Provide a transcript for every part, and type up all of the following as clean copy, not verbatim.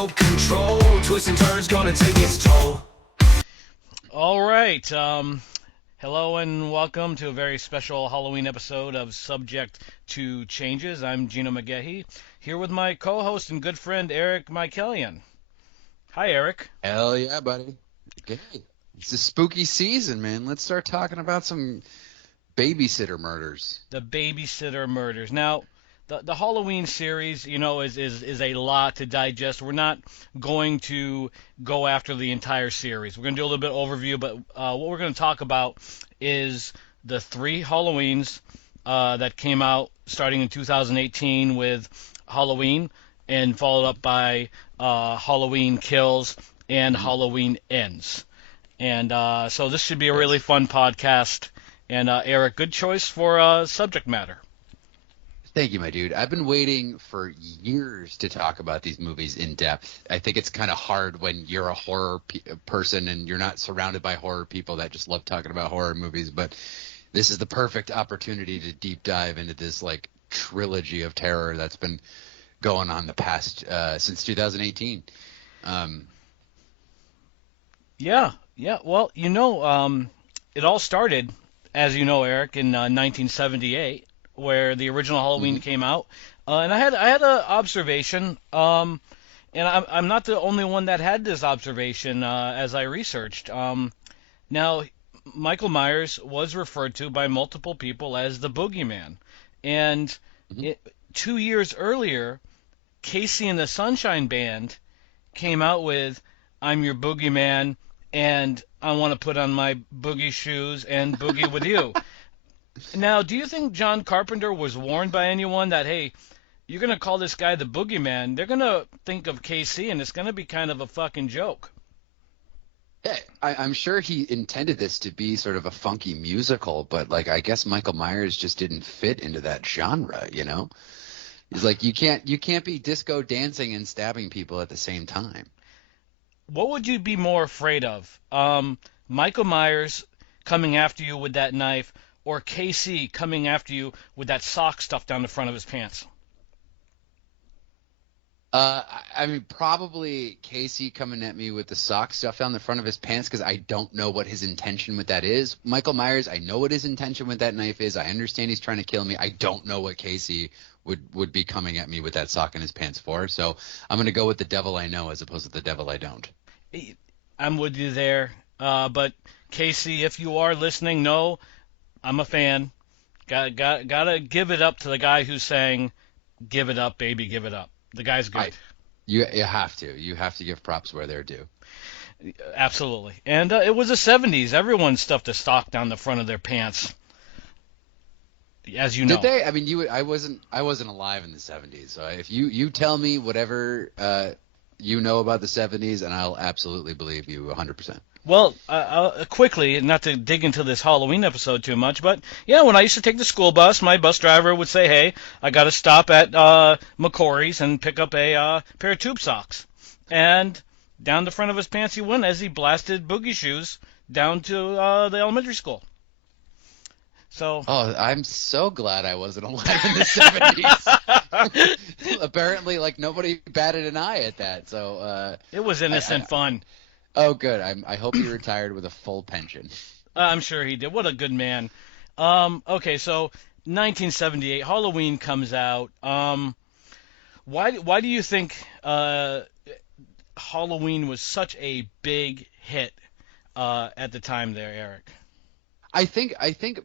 no control. Twists and turns gonna take its toll. All right. Hello and welcome to a very special Halloween episode of Subject to Changes. I'm Geno and McGahee, here with my co-host and good friend Eric Michaelian. Hi, Eric. Hell yeah, buddy. Okay. It's a spooky season, man. Let's start talking about some babysitter murders. The Babysitter Murders. Now, the Halloween series, is a lot to digest. We're not going to go after the entire series. We're going to do a little bit of overview, but what we're going to talk about is the three Halloweens that came out starting in 2018 with Halloween and followed up by Halloween Kills and Halloween Ends. And so this should be a really fun podcast. And Eric, good choice for subject matter. Thank you, my dude. I've been waiting for years to talk about these movies in depth. I think it's kind of hard when you're a horror person and you're not surrounded by horror people that just love talking about horror movies. But this is the perfect opportunity to deep dive into this like trilogy of terror that's been going on the past since 2018. Yeah. Well, it all started, as you know, Eric, in 1978. Where the original Halloween came out, and I had an observation, and I'm not the only one that had this observation as I researched. Now, Michael Myers was referred to by multiple people as the Boogeyman, and 2 years earlier, Casey and the Sunshine Band came out with "I'm Your Boogeyman" and "I Want to Put on My Boogie Shoes and Boogie with You." Now, do you think John Carpenter was warned by anyone that, hey, you're going to call this guy the Boogeyman? They're going to think of KC, and it's going to be kind of a fucking joke. Yeah, I'm sure he intended this to be sort of a funky musical, but like I guess Michael Myers just didn't fit into that genre, you know? He's like, you can't be disco dancing and stabbing people at the same time. What would you be more afraid of? Michael Myers coming after you with that knife, or KC coming after you with that sock stuffed down the front of his pants? I mean, probably Casey coming at me with the sock stuffed down the front of his pants because I don't know what his intention with that is. Michael Myers, I know what his intention with that knife is. I understand he's trying to kill me. I don't know what Casey would be coming at me with that sock in his pants for. So I'm going to go with the devil I know as opposed to the devil I don't. I'm with you there. But Casey, if you are listening, no, I'm a fan. Gotta give it up to the guy who's saying, "Give it up, baby, give it up." The guy's good. You have to. You have to give props where they're due. Absolutely. And it was the 70s. Everyone stuffed a sock down the front of their pants, as you know. Did they? I mean, I wasn't alive in the 70s. So if you tell me whatever you know about the 70s, and I'll absolutely believe you 100%. Well, quickly, not to dig into this Halloween episode too much, but yeah, when I used to take the school bus, my bus driver would say, "Hey, I got to stop at McCory's and pick up a pair of tube socks." And down the front of his pants he went as he blasted boogie shoes down to the elementary school. So. Oh, I'm so glad I wasn't alive in the 70s. Apparently, like nobody batted an eye at that. So it was innocent fun. Oh, good. I hope he retired with a full pension. I'm sure he did. What a good man. Okay, so 1978, Halloween comes out. Why do you think Halloween was such a big hit at the time there, Eric? I think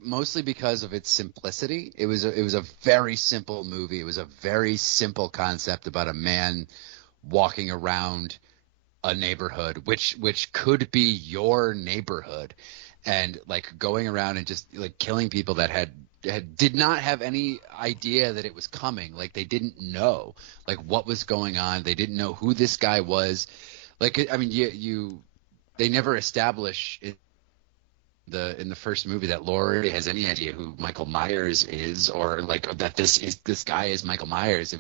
mostly because of its simplicity. It was a very simple movie. It was a very simple concept about a man walking around a neighborhood, which could be your neighborhood, and like going around and just like killing people that did not have any idea that it was coming. Like they didn't know like what was going on. They didn't know who this guy was. Like I mean, they never establish in the first movie that Laurie has any idea who Michael Myers is, or like that this guy is Michael Myers.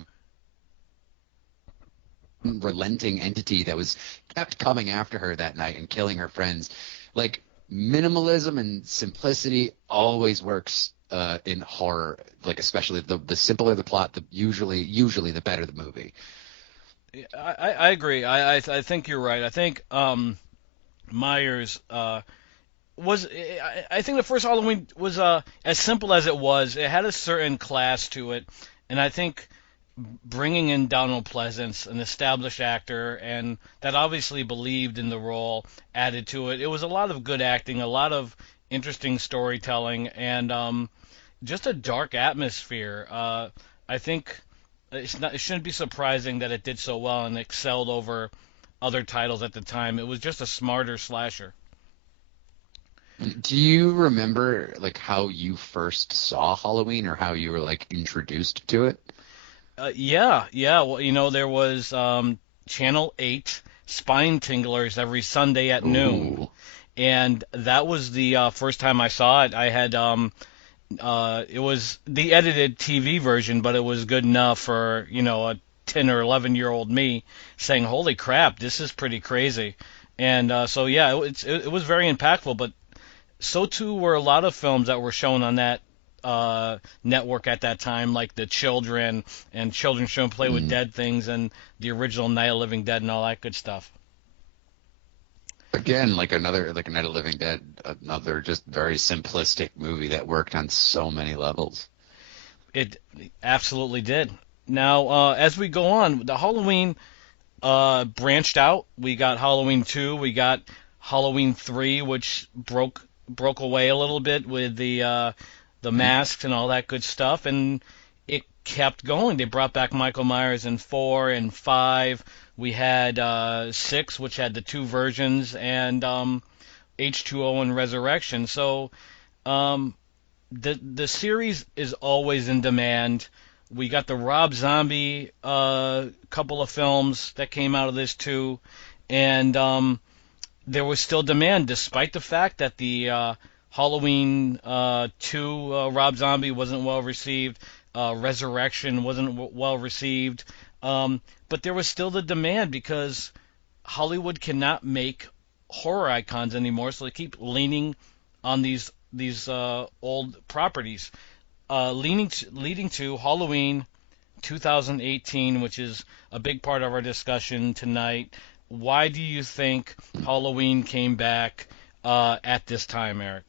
Relenting entity that was kept coming after her that night and killing her friends. Like minimalism and simplicity always works in horror, like especially the simpler the plot, the usually the better the movie. I agree. I think you're right. I think Myers was. I think the first Halloween was as simple as it was. It had a certain class to it, and I think bringing in Donald Pleasance, an established actor, and that obviously believed in the role, added to it. It was a lot of good acting, a lot of interesting storytelling, and just a dark atmosphere. I think it shouldn't be surprising that it did so well and excelled over other titles at the time. It was just a smarter slasher. Do you remember like how you first saw Halloween or how you were like introduced to it? Yeah, yeah. Well, there was Channel 8 Spine Tinglers every Sunday at noon, Ooh. and that was the first time I saw it. I had it was the edited TV version, but it was good enough for a 10 or 11-year-old me saying, "Holy crap, this is pretty crazy." And so yeah, it was very impactful, but so too were a lot of films that were shown on that network at that time, like The Children and Children Shouldn't Play with Mm. Dead Things and the original Night of the Living Dead and all that good stuff. Again, like Night of the Living Dead, another just very simplistic movie that worked on so many levels. It absolutely did. Now, as we go on, the Halloween branched out. We got Halloween 2, we got Halloween 3, which broke away a little bit with the masks and all that good stuff, and it kept going. They brought back Michael Myers in 4 and 5. We had 6, which had the two versions, and H2O and Resurrection. So um, the series is always in demand. We got the Rob Zombie couple of films that came out of this too, and there was still demand despite the fact that the Halloween 2 Rob Zombie wasn't well received, Resurrection wasn't well received, but there was still the demand because Hollywood cannot make horror icons anymore, so they keep leaning on these old properties, leading to Halloween 2018, which is a big part of our discussion tonight. Why do you think Halloween came back at this time, Eric?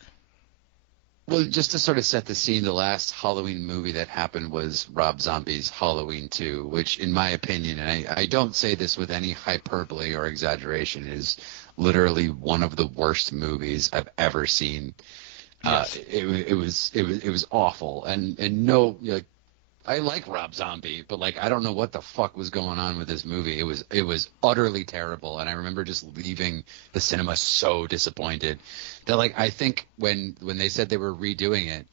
Well, just to sort of set the scene, the last Halloween movie that happened was Rob Zombie's Halloween 2, which, in my opinion, and I don't say this with any hyperbole or exaggeration, is literally one of the worst movies I've ever seen. Yes. It was awful, and no, like, I like Rob Zombie, but like I don't know what the fuck was going on with this movie. It was utterly terrible, and I remember just leaving the cinema so disappointed that like I think when they said they were redoing it,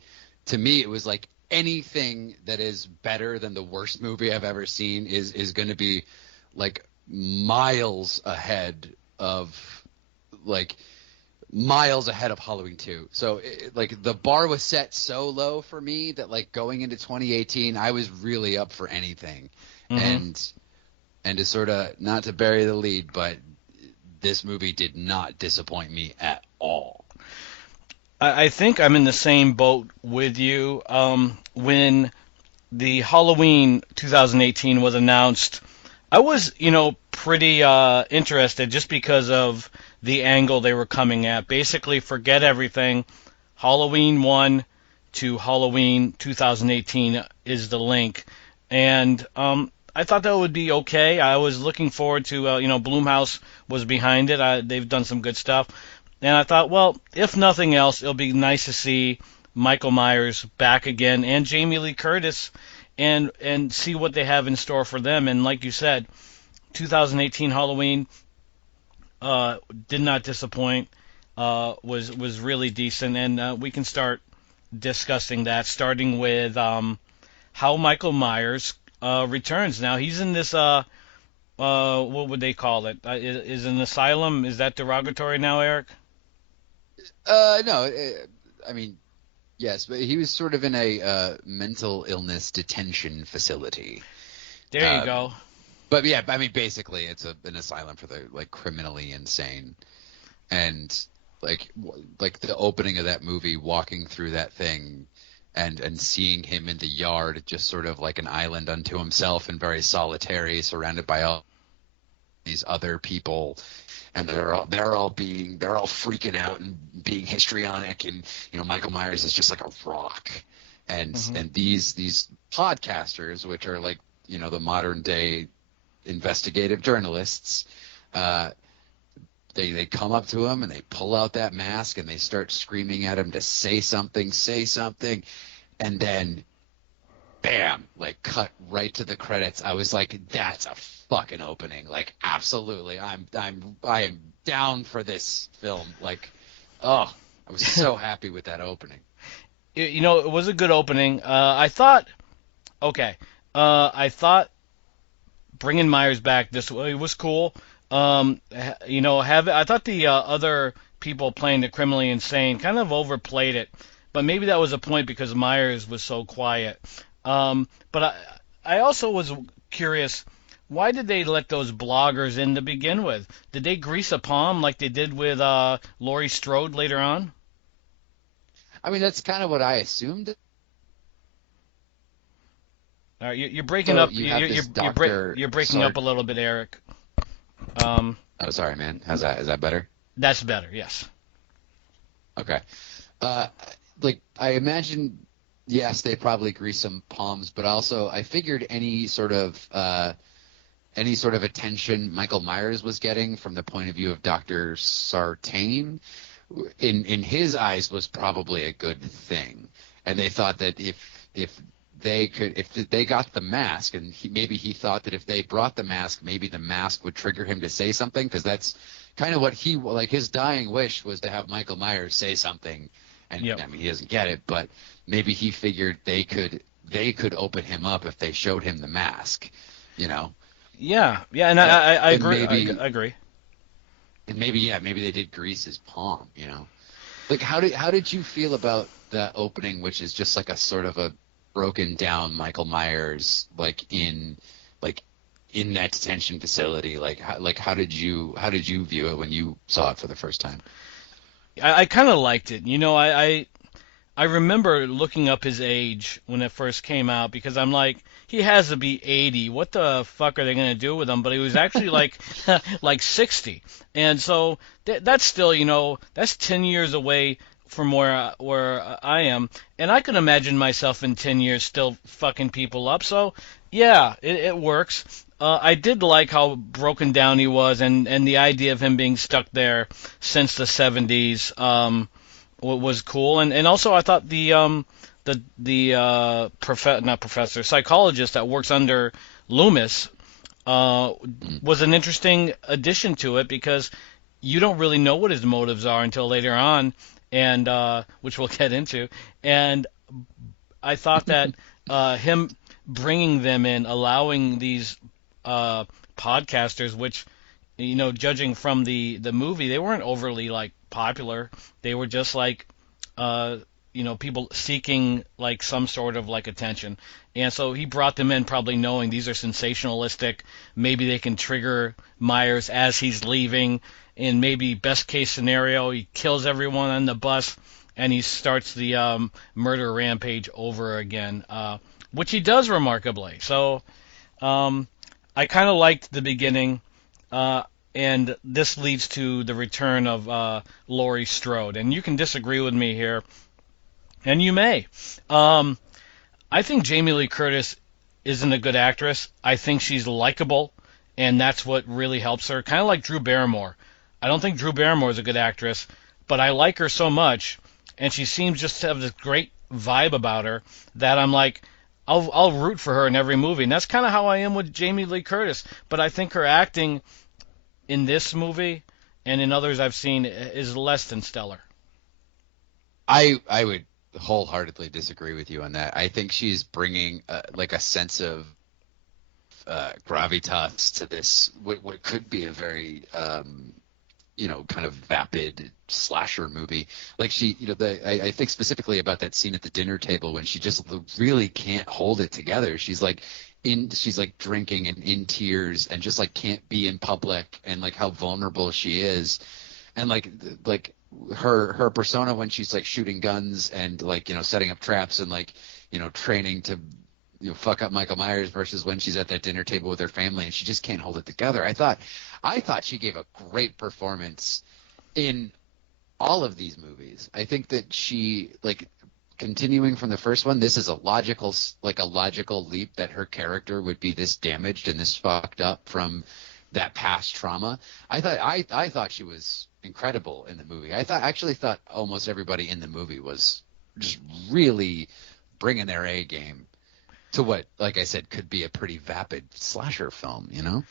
to me it was like anything that is better than the worst movie I've ever seen is going to be like miles ahead of like miles ahead of Halloween 2. So like the bar was set so low for me that like going into 2018, I was really up for anything. Mm-hmm. And to sort of not to bury the lead, but this movie did not disappoint me at all. I think I'm in the same boat with you. When the Halloween 2018 was announced, I was, pretty interested just because of the angle they were coming at. Basically, forget everything. Halloween 1 to Halloween 2018 is the link. And I thought that would be okay. I was looking forward to, Blumhouse was behind it. They've done some good stuff. And I thought, well, if nothing else, it'll be nice to see Michael Myers back again and Jamie Lee Curtis and see what they have in store for them. And like you said, 2018 Halloween did not disappoint. Was really decent, and we can start discussing that, starting with how Michael Myers returns. Now he's in this what would they call it? Is an asylum? Is that derogatory now, Eric? No, I mean, yes, but he was sort of in a mental illness detention facility. There you go. But yeah, I mean, basically, it's an asylum for the like criminally insane, and like the opening of that movie, walking through that thing, and seeing him in the yard, just sort of like an island unto himself and very solitary, surrounded by all these other people, and they're all freaking out and being histrionic, and Michael Myers is just like a rock, and these podcasters, which are like the modern day investigative journalists, they come up to him and they pull out that mask and they start screaming at him to say something, and then bam, like cut right to the credits. I was like, that's a fucking opening. Like, absolutely. I am down for this film. Like, oh, I was so happy with that opening. It was a good opening. I thought bringing Myers back this way was cool. I thought the other people playing the criminally insane kind of overplayed it, but maybe that was a point because Myers was so quiet. But I also was curious, why did they let those bloggers in to begin with? Did they grease a palm like they did with Laurie Strode later on? I mean, that's kind of what I assumed. All right, you're breaking up. You're breaking up a little bit, Eric. Oh, sorry, man. Is that better? That's better. Yes. Okay. Like, I imagine, yes, they probably grease some palms, but also I figured any sort of attention Michael Myers was getting from the point of view of Dr. Sartain, in his eyes, was probably a good thing, and they thought that if they got the mask, and maybe he thought that if they brought the mask, maybe the mask would trigger him to say something, because that's kind of what his dying wish was, to have Michael Myers say something. And yep. I mean, he doesn't get it, but maybe he figured they could open him up if they showed him the mask, Yeah, and I agree. I agree. And maybe they did grease his palm, Like, how did you feel about the opening, which is just like a sort of a broken down Michael Myers, in that detention facility? Like how did you view it when you saw it for the first time? I kind of liked it. I remember looking up his age when it first came out, because I'm like, he has to be 80. What the fuck are they going to do with him? But he was actually like 60. And so that's still, that's 10 years away from where I am. And I can imagine myself in 10 years still fucking people up. So, yeah, it works. I did like how broken down he was, and the idea of him being stuck there since the 70s was cool. And also I thought the psychologist that works under Loomis was an interesting addition to it, because you don't really know what his motives are until later on, and which we'll get into. And I thought that him bringing them in, allowing these podcasters, which, judging from the movie, they weren't overly popular. They were just people seeking some sort of attention. And so he brought them in probably knowing these are sensationalistic. Maybe they can trigger Myers as he's leaving, and maybe best case scenario, he kills everyone on the bus and he starts the murder rampage over again, which he does remarkably. So I kind of liked the beginning, and this leads to the return of Laurie Strode. And you can disagree with me here, and you may. I think Jamie Lee Curtis isn't a good actress. I think she's likable, and that's what really helps her. Kind of like Drew Barrymore. I don't think Drew Barrymore is a good actress, but I like her so much, and she seems just to have this great vibe about her that I'm like, I'll root for her in every movie. And that's kind of how I am with Jamie Lee Curtis. But I think her acting in this movie and in others I've seen is less than stellar. I would wholeheartedly disagree with you on that. I think she's bringing a sense of gravitas to this, what could be a very kind of vapid slasher movie. Like, she, I think specifically about that scene at the dinner table when she just really can't hold it together. She's drinking and in tears and just can't be in public, and how vulnerable she is, and her persona when she's shooting guns and setting up traps and training to fuck up Michael Myers versus when she's at that dinner table with her family and she just can't hold it together. I thought she gave a great performance in all of these movies. I think that she, like, continuing from the first one, this is a logical leap that her character would be this damaged and this fucked up from that past trauma. I thought she was incredible in the movie. I actually thought almost everybody in the movie was just really bringing their A game to what, like I said, could be a pretty vapid slasher film, you know?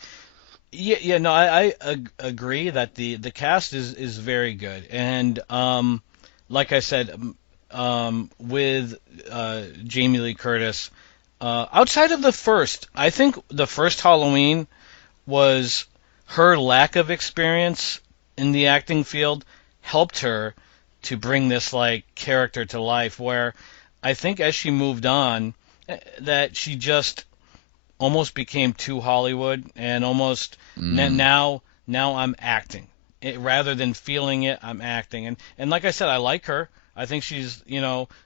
Yeah, no, I agree that the cast is very good, and like I said, with Jamie Lee Curtis, outside of the first, I think the first Halloween was her lack of experience in the acting field helped her to bring this like character to life. Where I think as she moved on, that she just almost became too Hollywood and almost now I'm acting rather than feeling it. I'm acting, and like I said, I like her. I think she's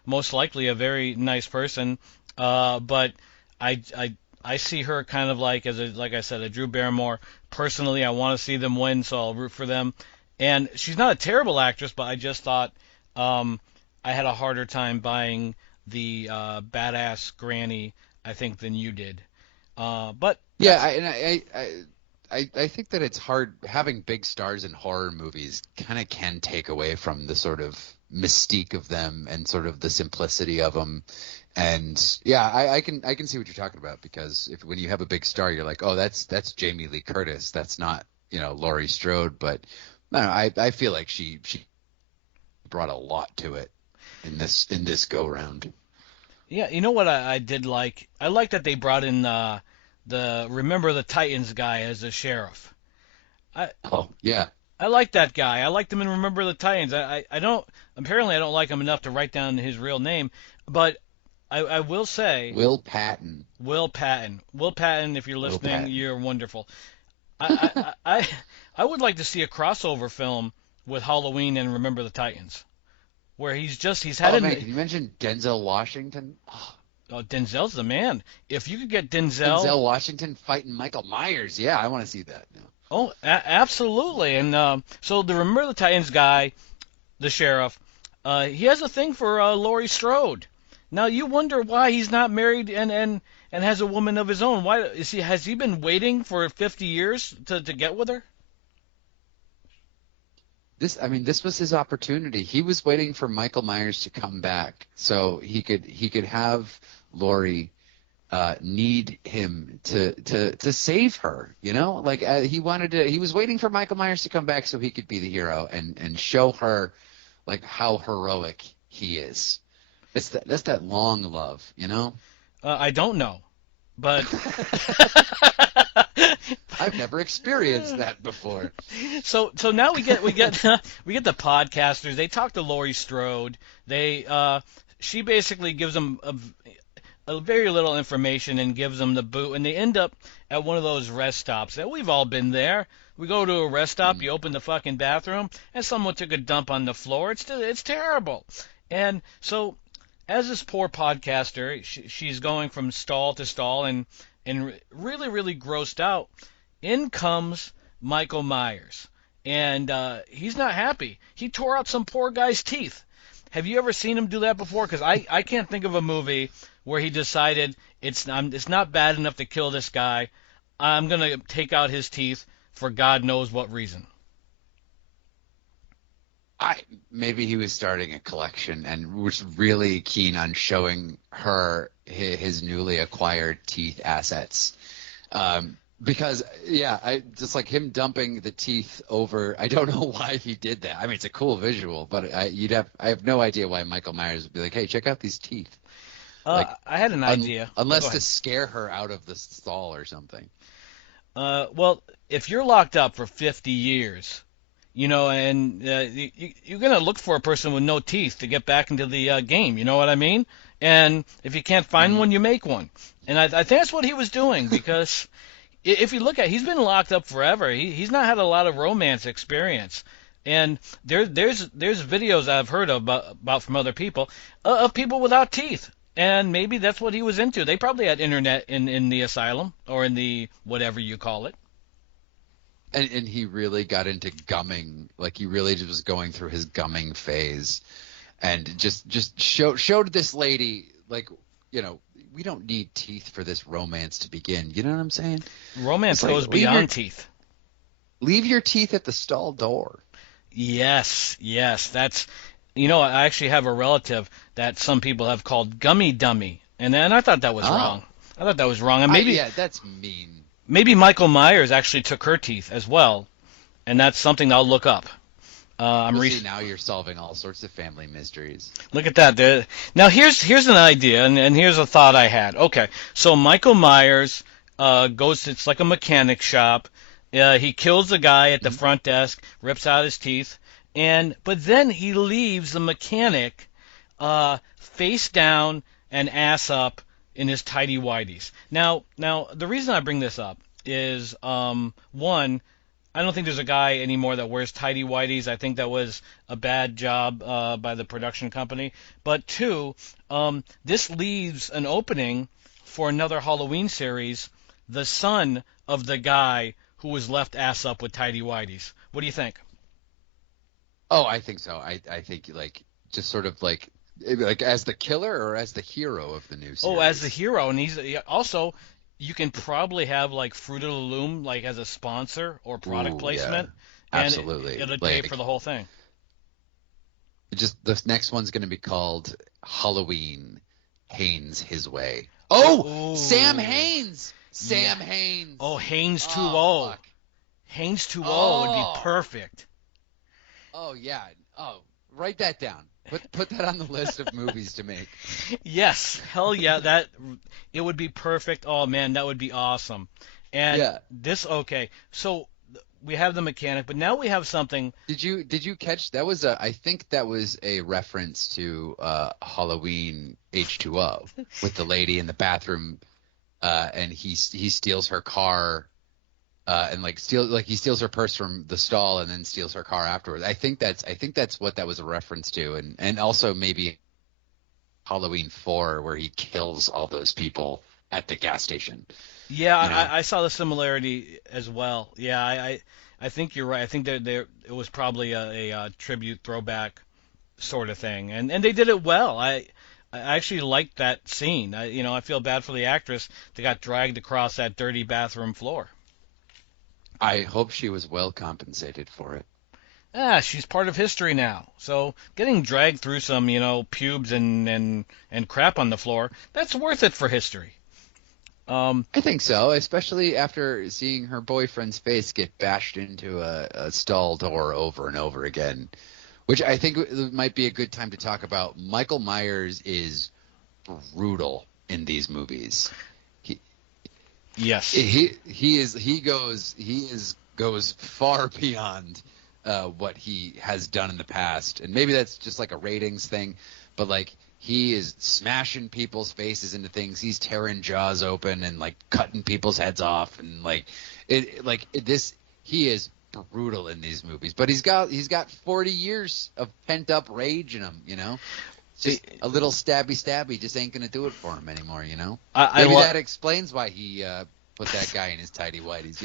most likely a very nice person, but I see her kind of like like I said, a Drew Barrymore. Personally, I want to see them win, so I'll root for them. And she's not a terrible actress, but I just thought I had a harder time buying the badass granny, I think, than you did. But yeah, I think that it's hard having big stars in horror movies. Kind of can take away from the sort of mystique of them and sort of the simplicity of them. And yeah, I can see what you're talking about, because when you have a big star, you're like, oh, that's Jamie Lee Curtis. That's not Laurie Strode. But I don't know, I feel like she brought a lot to it in this go round. Yeah, you know what I did like? I like that they brought in the Remember the Titans guy as a sheriff. Oh yeah. I like that guy. I liked him in Remember the Titans. I don't apparently I don't like him enough to write down his real name, but I will say Will Patton. Will Patton. Will Patton, if you're listening, you're wonderful. I would like to see a crossover film with Halloween and Remember the Titans, where he's had oh man, can you mention Denzel Washington? Oh, Denzel's the man. If you could get Denzel Washington fighting Michael Myers, yeah, I want to see that. No. Oh, absolutely. And so the Remember the Titans guy, the sheriff, he has a thing for Laurie Strode. Now you wonder why he's not married and has a woman of his own. Why has he been waiting for 50 years to get with her? This was his opportunity. He was waiting for Michael Myers to come back so he could have Laurie need him to save her. Like he was waiting for Michael Myers to come back so he could be the hero and show her like how heroic he is. That's that long love, I don't know, but I've never experienced that before. So now we get the podcasters. They talk to Laurie Strode. She basically gives them a very little information and gives them the boot, and they end up at one of those rest stops that we've all been there. We go to a rest stop, you open the fucking bathroom, and someone took a dump on the floor. It's terrible. And so as this poor podcaster, she's going from stall to stall and really, really grossed out. In comes Michael Myers, and he's not happy. He tore out some poor guy's teeth. Have you ever seen him do that before? Because I can't think of a movie where he decided it's not bad enough to kill this guy. I'm going to take out his teeth for God knows what reason. Maybe he was starting a collection and was really keen on showing her his newly acquired teeth assets. Because I just like him dumping the teeth over. I don't know why he did that. I mean, it's a cool visual, but I have no idea why Michael Myers would be like, "Hey, check out these teeth." I had an idea. Unless to scare her out of the stall or something. Well, if you're locked up for 50 years, and you're going to look for a person with no teeth to get back into the game. You know what I mean? And if you can't find one, you make one. And I think that's what he was doing, because if you look at it, he's been locked up forever. He's not had a lot of romance experience. And there's videos I've heard about from other people of people without teeth. And maybe that's what he was into. They probably had internet in the asylum or in the whatever you call it. And he really got into gumming. Like, he really just was going through his gumming phase, and just showed this lady, like, we don't need teeth for this romance to begin. You know what I'm saying? Romance It's like, goes beyond teeth. Leave your teeth at the stall door. Yes, that's I actually have a relative that some people have called Gummy Dummy, and I thought that was wrong. I thought that was wrong, and maybe Yeah, that's mean. maybe Michael Myers actually took her teeth as well, and that's something I'll look up. See, now you're solving all sorts of family mysteries. Look at that. Now here's an idea, and here's a thought I had. Okay, so Michael Myers goes. It's like a mechanic shop. He kills the guy at the front desk, rips out his teeth, but then he leaves the mechanic face down and ass up in his tidy whities. Now the reason I bring this up is one, I don't think there's a guy anymore that wears tidy whities. I think that was a bad job by the production company. But two, this leaves an opening for another Halloween series, the son of the guy who was left ass up with tidy whities. What do you think? Oh, I think so. I think, like, just sort of like as the killer or as the hero of the new series. Oh, as the hero, and he's also, you can probably have like Fruit of the Loom like as a sponsor or product placement. Yeah. Absolutely. And it'll pay for the whole thing. Just the next one's going to be called Halloween Haynes His Way. Oh, Ooh. Sam Haynes. Sam Haynes. Oh, Haynes 2-0. Oh, fuck. Haynes 2-0 would be perfect. Oh, yeah. Oh, write that down. Put that on the list of movies to make. Yes, hell yeah, it would be perfect. Oh man, that would be awesome. And okay. So we have the mechanic, but now we have something. Did you catch that was I think that was a reference to Halloween H2O with the lady in the bathroom, and he steals her car. And he steals her purse from the stall and then steals her car afterwards. I think that's what that was a reference to, and also maybe Halloween 4 where he kills all those people at the gas station. Yeah, I saw the similarity as well. Yeah, I think you're right. I think that it was probably a tribute throwback sort of thing, and they did it well. I actually liked that scene. I feel bad for the actress that got dragged across that dirty bathroom floor. I hope she was well compensated for it. She's part of history now. So getting dragged through some, pubes and crap on the floor, that's worth it for history. I think so, especially after seeing her boyfriend's face get bashed into a stall door over and over again, which I think might be a good time to talk about. Michael Myers is brutal in these movies. Yes, he goes far beyond what he has done in the past, and maybe that's just like a ratings thing, but like he is smashing people's faces into things. He's tearing jaws open and like cutting people's heads off, and he is brutal in these movies. But he's got 40 years of pent up rage in him, Just a little stabby just ain't gonna do it for him anymore, Maybe that explains why he put that guy in his tidy whities,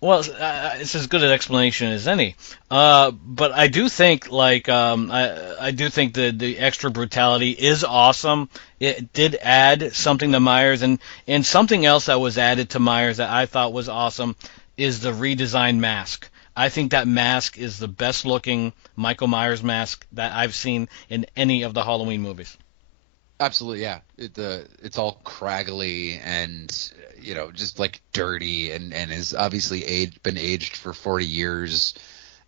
Well, it's as good an explanation as any. But I do think, I do think the extra brutality is awesome. It did add something to Myers, and something else that was added to Myers that I thought was awesome is the redesigned mask. I think that mask is the best looking Michael Myers mask that I've seen in any of the Halloween movies. Absolutely, yeah. It's all craggly and just like dirty and is obviously been aged for 40 years,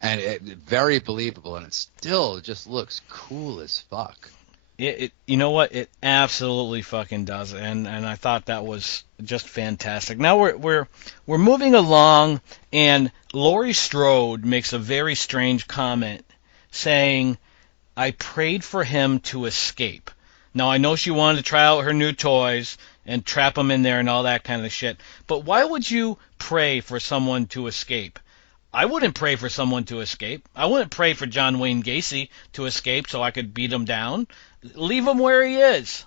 and very believable, and it still just looks cool as fuck. You know what? It absolutely fucking does, and I thought that was just fantastic. Now we're moving along, and Laurie Strode makes a very strange comment, saying, "I prayed for him to escape." Now I know she wanted to try out her new toys and trap them in there and all that kind of shit, but why would you pray for someone to escape? I wouldn't pray for someone to escape. I wouldn't pray for John Wayne Gacy to escape so I could beat him down. Leave him where he is.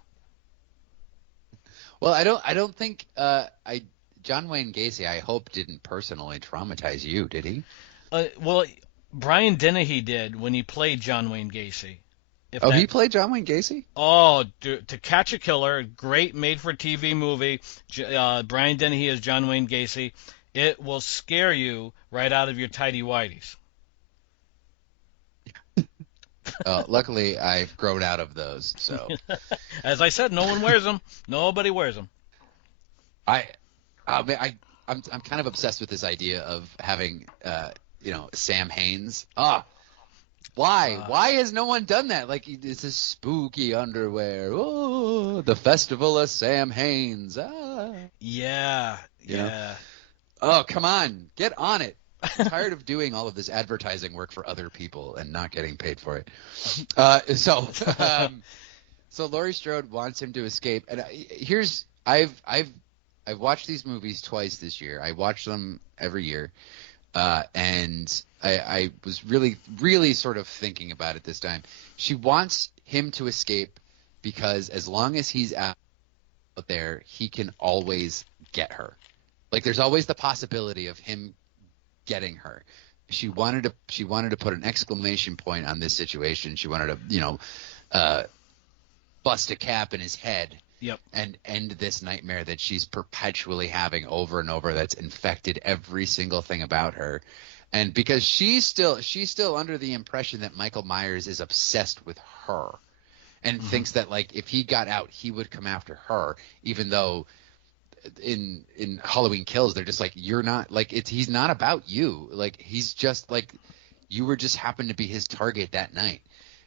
Well, I don't think I John Wayne Gacy, I hope, didn't personally traumatize you, did he? Well, Brian Dennehy did when he played John Wayne Gacy. If Oh, that he played John Wayne Gacy? Oh, To Catch a Killer, great made-for-TV movie. Brian Dennehy as John Wayne Gacy. It will scare you right out of your tighty whities. Luckily, I've grown out of those, so As I said, no one wears them. Nobody wears them. I, I'm kind of obsessed with this idea of having, Sam Haines. Why? Why has no one done that? Like, this is spooky underwear. Oh, the festival of Sam Haines. Yeah, You know? yeah. Oh, come on, get on it. I'm tired of doing all of this advertising work for other people and not getting paid for it. So Laurie Strode wants him to escape, and I've watched these movies twice this year. I watch them every year, and I was really, really sort of thinking about it this time. She wants him to escape because as long as he's out there, he can always get her. Like, there's always the possibility of him getting her. She wanted to put an exclamation point on this situation. She wanted to, bust a cap in his head. Yep. And end this nightmare that she's perpetually having over and over, that's infected every single thing about her. And because she's still under the impression that Michael Myers is obsessed with her and thinks that, like, if he got out, he would come after her, even though in Halloween Kills, they're just like, you're not, like, he's not about you. Like, he's just like, you were just happened to be his target that night.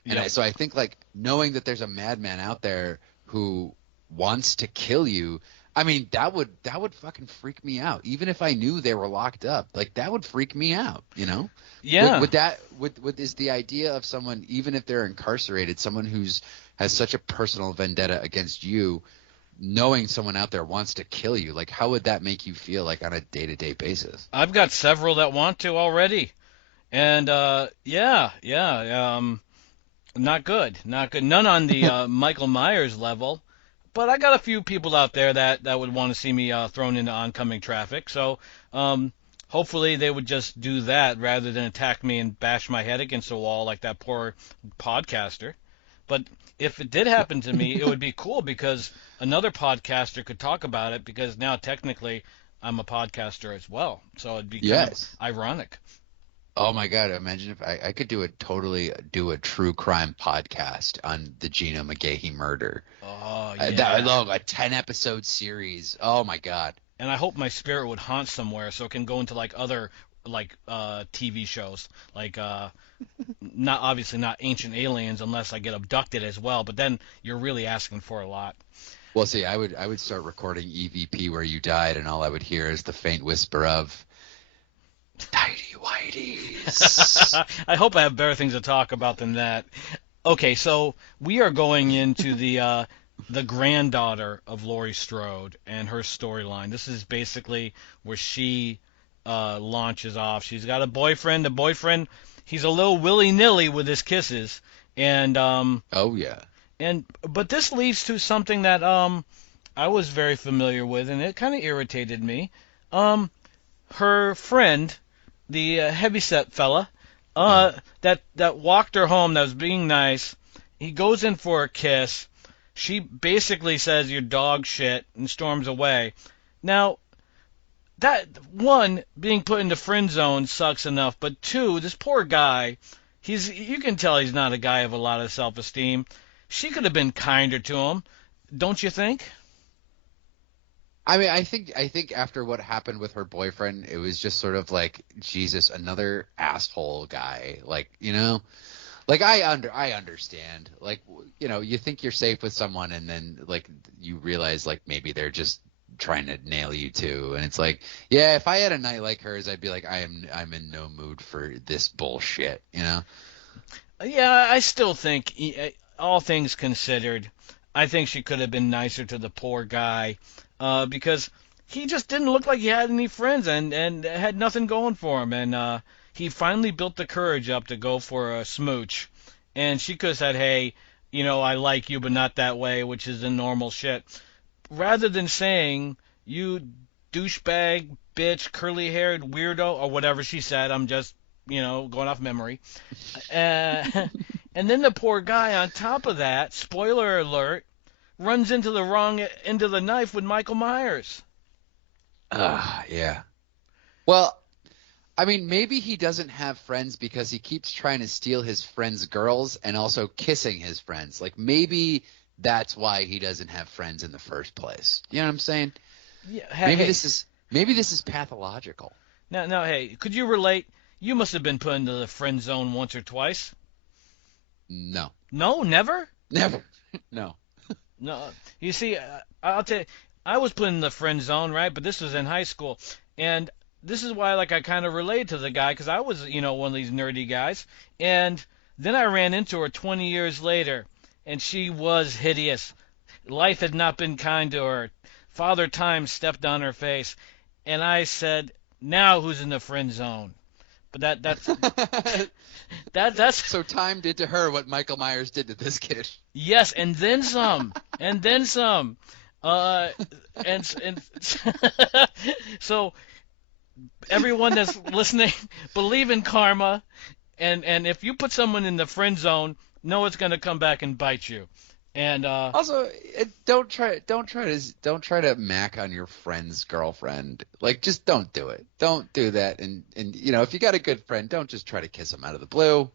And so I think, like, knowing that there's a madman out there who wants to kill you, I mean, that would fucking freak me out. Even if I knew they were locked up, like, that would freak me out, you know? Yeah. Is the idea of someone, even if they're incarcerated, someone has such a personal vendetta against you, knowing someone out there wants to kill you, like, how would that make you feel, like, on a day-to-day basis? I've got several that want to already. And not good. None on the Michael Myers level. But I got a few people out there that would want to see me thrown into oncoming traffic. So hopefully they would just do that rather than attack me and bash my head against the wall like that poor podcaster. But if it did happen to me, it would be cool because another podcaster could talk about it, because now technically I'm a podcaster as well. So it'd be kind of ironic. Oh my God! Imagine if I could do a true crime podcast on the Geno McGahee murder. Oh yeah. I love a 10-episode series. Oh my God! And I hope my spirit would haunt somewhere so it can go into like other TV shows, like not obviously not Ancient Aliens unless I get abducted as well. But then you're really asking for a lot. Well, see, I would start recording EVP where you died, and all I would hear is the faint whisper of tidy whities. I hope I have better things to talk about than that. Okay, so we are going into the granddaughter of Laurie Strode and her storyline. This is basically where she launches off. She's got a boyfriend. The boyfriend, he's a little willy-nilly with his kisses, and oh yeah. But this leads to something that I was very familiar with, and it kind of irritated me. Her friend, the heavyset fella, that walked her home, that was being nice, he goes in for a kiss. She basically says, "You're dog shit," and storms away. Now, that, one, being put into friend zone sucks enough, but two, this poor guy, you can tell he's not a guy of a lot of self-esteem. She could have been kinder to him, don't you think? I mean, I think after what happened with her boyfriend, it was just sort of like, Jesus, another asshole guy. Like, you know, like I understand. Like, you know, you think you're safe with someone, and then like you realize like maybe they're just trying to nail you too. And it's like, yeah, if I had a night like hers, I'd be like, I'm in no mood for this bullshit. You know? Yeah, I still think, all things considered, I think she could have been nicer to the poor guy. Because he just didn't look like he had any friends and had nothing going for him. And he finally built the courage up to go for a smooch. And she could have said, "Hey, I like you, but not that way, which is the normal shit. Rather than saying, you douchebag, bitch, curly haired weirdo, or whatever she said, I'm just, going off memory. Uh, and then the poor guy on top of that, spoiler alert, runs into the wrong end of the knife with Michael Myers. Yeah. Well, I mean, maybe he doesn't have friends because he keeps trying to steal his friends' girls and also kissing his friends. Like, maybe that's why he doesn't have friends in the first place. You know what I'm saying? Yeah, Maybe hey, this is pathological. now, hey, could you relate? You must have been put into the friend zone once or twice. No. No, never. Never. No. No, you see, I'll tell you, I was put in the friend zone, right? But this was in high school, and this is why, like, I kind of relate to the guy because I was, one of these nerdy guys, and then I ran into her 20 years later, and she was hideous. Life had not been kind to her. Father Time stepped on her face, and I said, "Now who's in the friend zone?" But that's So time did to her what Michael Myers did to this kid. yes, and then some, and then some. And so everyone that's listening, believe in karma, and if you put someone in the friend zone, know it's gonna come back and bite you. And Also, don't try to mac on your friend's girlfriend. Like, just don't do it. Don't do that. And if you got a good friend, don't just try to kiss him out of the blue.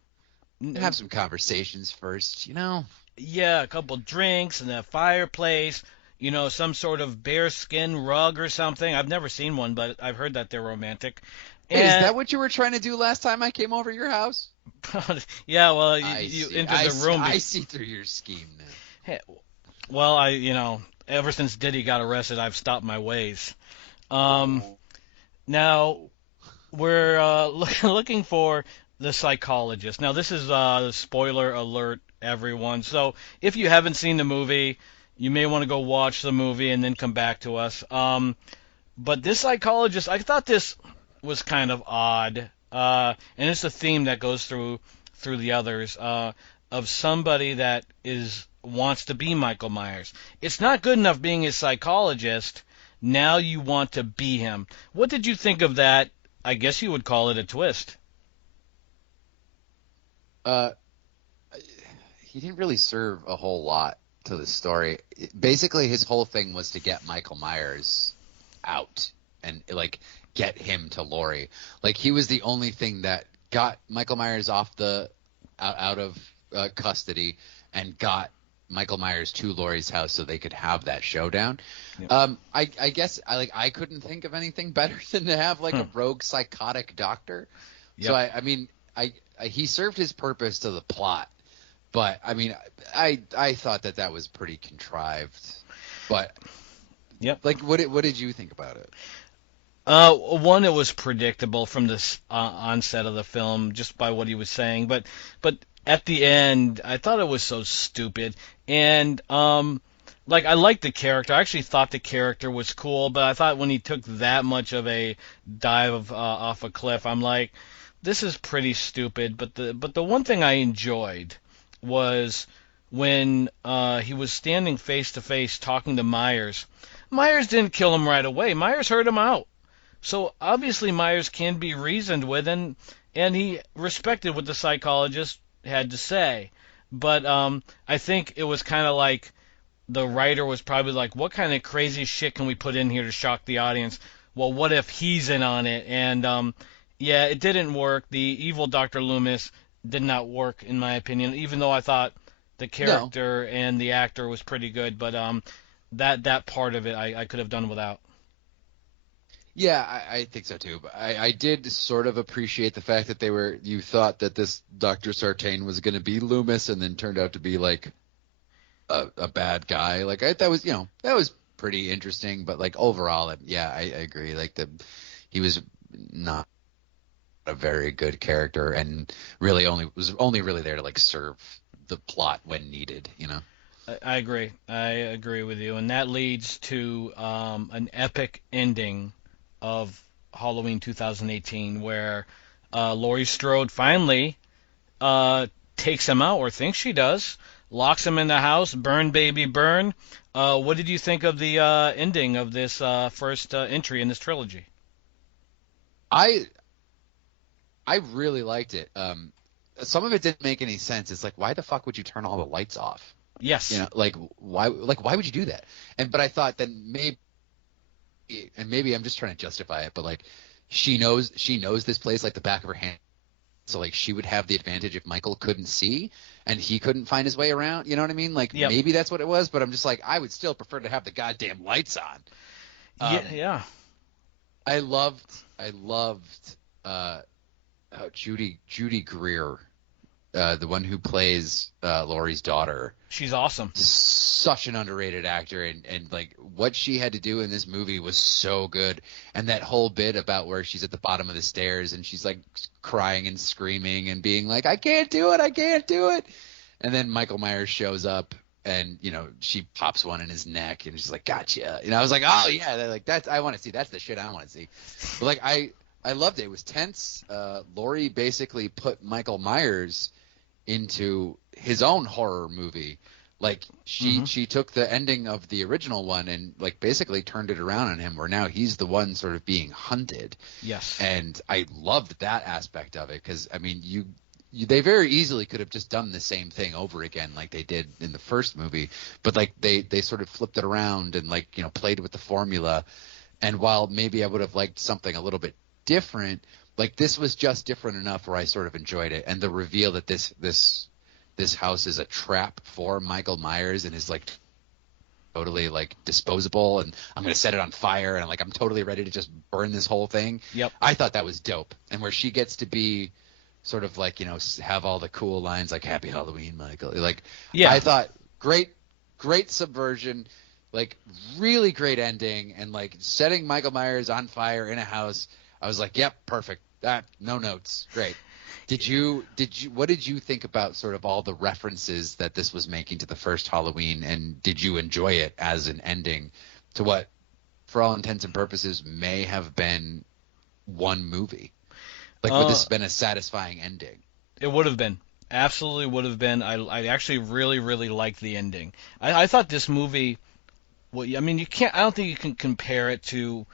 Have some conversations first. yeah, a couple drinks and a fireplace. Some sort of bearskin rug or something. I've never seen one, but I've heard that they're romantic. Hey, is And that what you were trying to do last time I came over your house? yeah, well, I you see. entered the room. I see through your scheme now. Hey, well, ever since Diddy got arrested, I've stopped my ways. Um, Now we're looking for the psychologist. Now this is spoiler alert, everyone. So if you haven't seen the movie, you may want to go watch the movie and then come back to us. But this psychologist, I thought this was kind of odd, and it's a theme that goes through the others of somebody that wants to be Michael Myers. It's not good enough being a psychologist. Now you want to be him. What did you think of that? I guess you would call it a twist. Uh, he didn't really serve a whole lot to the story. Basically, his whole thing was to get Michael Myers out and like get him to Laurie. Like, he was the only thing that got Michael Myers out of custody and got Michael Myers to Laurie's house so they could have that showdown. Yep. I guess I couldn't think of anything better than to have like a rogue psychotic doctor. Yep. So I mean he served his purpose to the plot, but I mean I thought that was pretty contrived. But Yep. like what did you think about it? One, it was predictable from the onset of the film, just by what he was saying. But at the end, I thought it was so stupid. And like, I liked the character. I actually thought the character was cool, but I thought when he took that much of a dive off a cliff, I'm like, this is pretty stupid. But the one thing I enjoyed was when he was standing face to face talking to Myers. Myers didn't kill him right away. Myers heard him out. So obviously Myers can be reasoned with, and he respected what the psychologist had to say. But I think it was kind of like the writer was probably like, what kind of crazy shit can we put in here to shock the audience? Well, what if he's in on it? And yeah, it didn't work. The evil Dr. Loomis did not work, in my opinion, even though I thought the character and the actor was pretty good. But that part of it I could have done without. Yeah, I think so too. But I did sort of appreciate the fact that you thought that this Dr. Sartain was going to be Loomis and then turned out to be like a bad guy. Like that was pretty interesting. But like overall, yeah, I agree. Like he was not a very good character and really was only really there to like serve the plot when needed. I agree. I agree with you, and that leads to an epic ending of Halloween 2018, where Laurie Strode finally takes him out, or thinks she does, locks him in the house. Burn, baby, burn. What did you think of the ending of this first entry in this trilogy? I I really liked it. Some of it didn't make any sense. It's like, why the fuck would you turn all the lights off? Yes. You know, like why would you do that? But I thought then maybe I'm just trying to justify it, but like she knows this place like the back of her hand. So like she would have the advantage if Michael couldn't see and he couldn't find his way around. You know what I mean? Like Yep. maybe that's what it was, but I'm just like, I would still prefer to have the goddamn lights on. Yeah. I loved Judy Greer, the one who plays Laurie's daughter. She's awesome. Such an underrated actor, and like what she had to do in this movie was so good. And that whole bit about where she's at the bottom of the stairs and she's like crying and screaming and being like, I can't do it. And then Michael Myers shows up and, you know, she pops one in his neck and she's like, gotcha. And I was like, oh yeah, like that's, I want to see, that's the shit I want to see. But like, I loved it. It was tense. Laurie basically put Michael Myers into his own horror movie. Like she took the ending of the original one and like basically turned it around on him, where now he's the one sort of being hunted. Yes. And I loved that aspect of it, because I mean, they very easily could have just done the same thing over again like they did in the first movie, but like they sort of flipped it around and like, you know, played with the formula. And while maybe I would have liked something a little bit different, like this was just different enough where I sort of enjoyed it. And the reveal that this house is a trap for Michael Myers and is like totally like disposable, and I'm going to set it on fire, and like I'm totally ready to just burn this whole thing. Yep. I thought that was dope. And where she gets to be sort of like, you know, have all the cool lines like Happy Halloween, Michael. Like, Yeah. I thought great subversion, like really great ending, and like setting Michael Myers on fire in a house. I was like, yep, perfect. That, no notes. Great. What did you think about sort of all the references that this was making to the first Halloween, and did you enjoy it as an ending to what, for all intents and purposes, may have been one movie? Like, would this have been a satisfying ending? It would have been. Absolutely would have been. I actually really, really liked the ending. I thought this movie, well, I mean, I don't think you can compare it to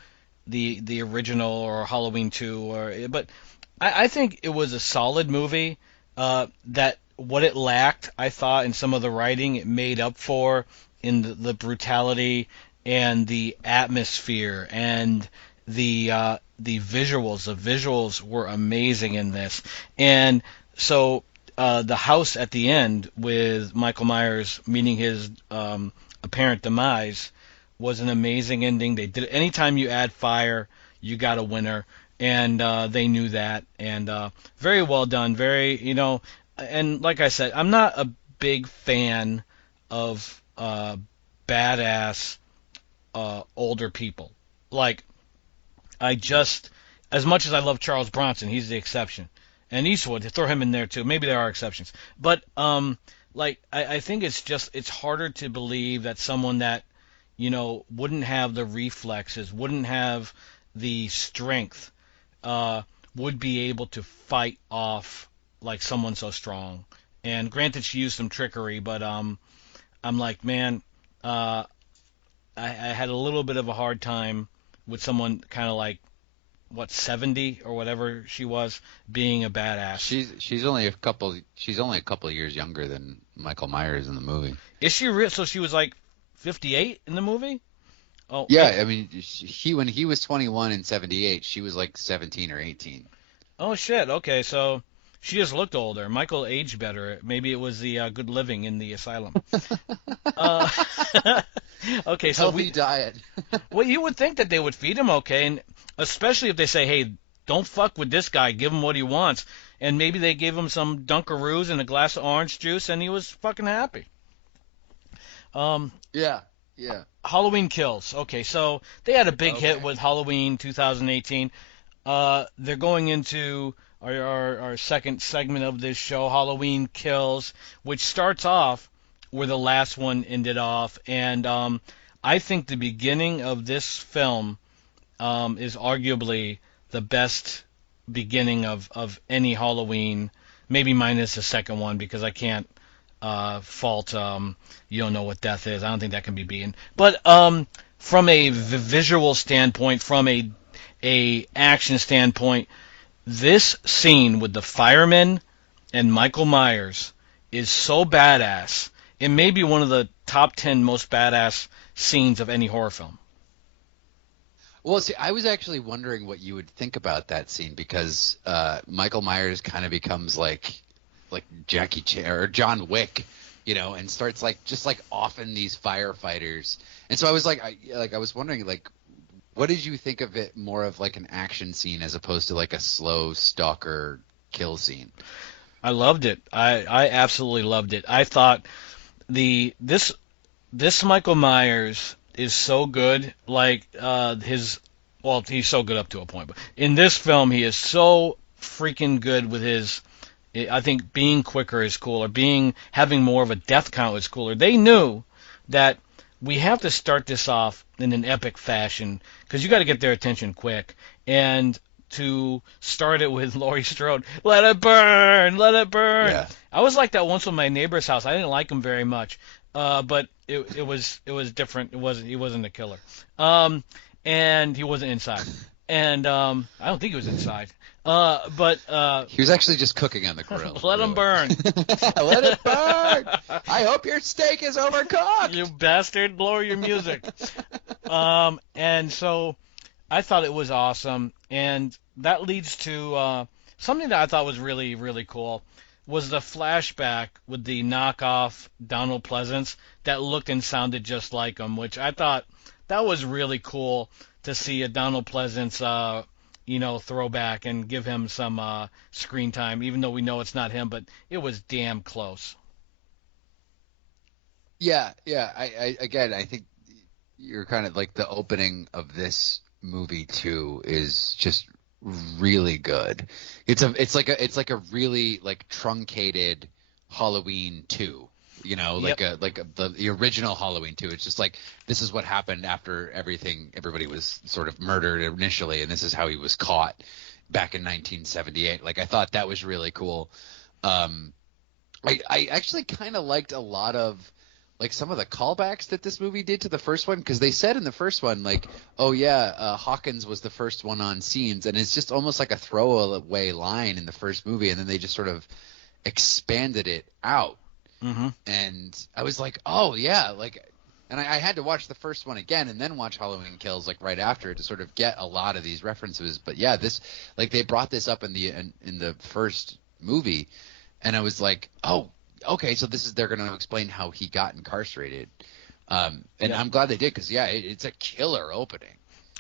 the original or Halloween 2, but I think it was a solid movie. That what it lacked, I thought, in some of the writing, it made up for in the brutality and the atmosphere and the visuals. The visuals were amazing in this, and so the house at the end with Michael Myers meeting his apparent demise was an amazing ending. They did, anytime you add fire, you got a winner, and they knew that, and very well done. Very, you know, and like I said, I'm not a big fan of badass older people. Like, as much as I love Charles Bronson, he's the exception, and Eastwood, throw him in there too. Maybe there are exceptions, but like I think it's harder to believe that someone that, you know, wouldn't have the reflexes, wouldn't have the strength, would be able to fight off like someone so strong. And granted, she used some trickery, but I'm like, man, I had a little bit of a hard time with someone kind of like, what, 70 or whatever she was, being a badass. She's only a couple of years younger than Michael Myers in the movie. Is she real? So she was like 58 in the movie? Oh Yeah, I mean, when he was 21 in 78, she was like 17 or 18. Oh shit. Okay, so she just looked older. Michael aged better. Maybe it was the good living in the asylum. uh, okay, so Healthy diet. well, you would think that they would feed him okay, and especially if they say, "Hey, don't fuck with this guy. Give him what he wants." And maybe they gave him some Dunkaroos and a glass of orange juice, and he was fucking happy. Yeah. Halloween Kills. Okay, so they had a big hit with Halloween 2018. They're going into our second segment of this show, Halloween Kills, which starts off where the last one ended off. And I think the beginning of this film is arguably the best beginning of any Halloween, maybe minus the second one, because I can't fault. You don't know what death is. I don't think that can be beaten. But from a visual standpoint, from a action standpoint, this scene with the firemen and Michael Myers is so badass. It may be one of the top 10 most badass scenes of any horror film. Well, see, I was actually wondering what you would think about that scene because Michael Myers kind of becomes like Jackie Chan or John Wick, and starts just offing these firefighters. And so I was I was wondering what did you think of it more of like an action scene as opposed to like a slow stalker kill scene? I loved it. I absolutely loved it. I thought this Michael Myers is so good. He's so good up to a point, but in this film he is so freaking good with his. I think being quicker is cooler. Having more of a death count is cooler. They knew that we have to start this off in an epic fashion because you got to get their attention quick. And to start it with Laurie Strode, let it burn, let it burn. Yeah. I was like that once with my neighbor's house. I didn't like him very much, but it was different. He wasn't a killer, and he wasn't inside. And I don't think he was inside. But he was actually just cooking on the grill. Let him burn. Let it burn. I hope your steak is overcooked. You bastard! Lower your music. And so I thought it was awesome, and that leads to something that I thought was really, really cool. Was the flashback with the knockoff Donald Pleasance that looked and sounded just like him, which I thought that was really cool to see a Donald Pleasance throwback and give him some screen time, even though we know it's not him, but it was damn close. Yeah. I think you're kind of like the opening of this movie too is just really good. It's like a really like truncated Halloween 2. Yep. The original Halloween 2. It's just like this is what happened after everybody was sort of murdered initially, and this is how he was caught back in 1978. Like I thought that was really cool. I actually kind of liked a lot of like some of the callbacks that this movie did to the first one because they said in the first one like, oh yeah, Hawkins was the first one on scenes, and it's just almost like a throwaway line in the first movie, and then they just sort of expanded it out. Mm-hmm. And I was like, oh yeah, and I had to watch the first one again and then watch Halloween Kills like right after it to sort of get a lot of these references. But yeah, this they brought this up in the first movie, and I was like, oh, okay, so they're going to explain how he got incarcerated, and yeah. I'm glad they did because yeah, it's a killer opening.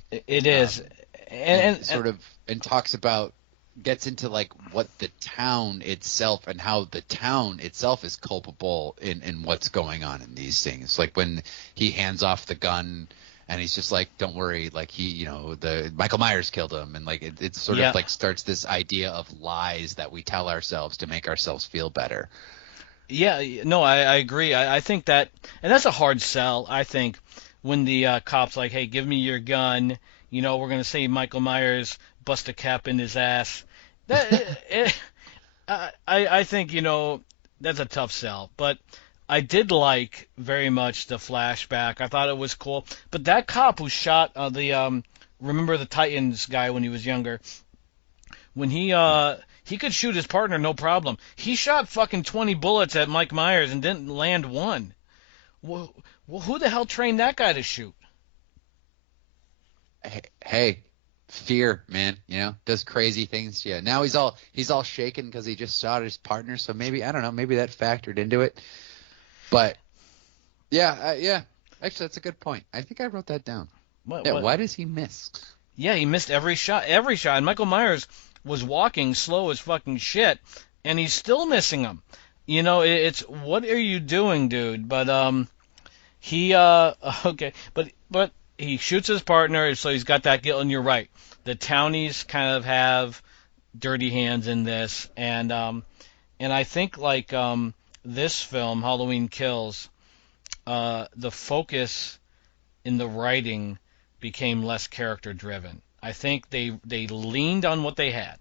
It is, and sort of talks about. Gets into like what the town itself and how the town itself is culpable in what's going on in these things. Like when he hands off the gun and he's just like, don't worry, like the Michael Myers killed him. And like, it sort of like starts this idea of lies that we tell ourselves to make ourselves feel better. Yeah, no, I agree. I think that, and that's a hard sell. I think when the cops like, hey, give me your gun, we're going to say Michael Myers bust a cap in his ass. I think that's a tough sell, but I did like very much the flashback. I thought it was cool. But that cop who shot remember the Titans guy when he was younger, when he could shoot his partner no problem. He shot fucking 20 bullets at Mike Myers and didn't land one. Well, who the hell trained that guy to shoot? Hey, fear, man, does crazy things. Yeah, now he's all shaken because he just shot his partner. So maybe, I don't know, maybe that factored into it. But yeah, actually, that's a good point. I think I wrote that down. What? Why does he miss? Yeah, he missed every shot. And Michael Myers was walking slow as fucking shit, and he's still missing him. It's what are you doing, dude? But he okay, but he shoots his partner, so he's got that guilt. And you're right, the townies kind of have dirty hands in this, and I think like this film, Halloween Kills, the focus in the writing became less character driven. I think they leaned on what they had.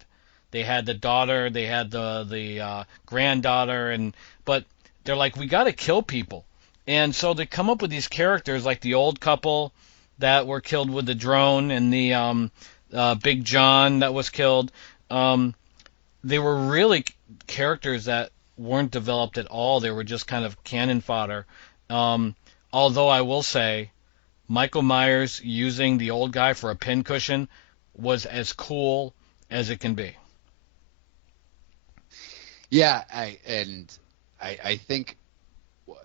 They had the daughter, they had the granddaughter, but they're like, we got to kill people. And so they come up with these characters like the old couple that were killed with the drone, and the Big John that was killed. Um, they were really characters that weren't developed at all. They were just kind of cannon fodder. Um, Although I will say, Michael Myers using the old guy for a pincushion was as cool as it can be. Yeah, I think,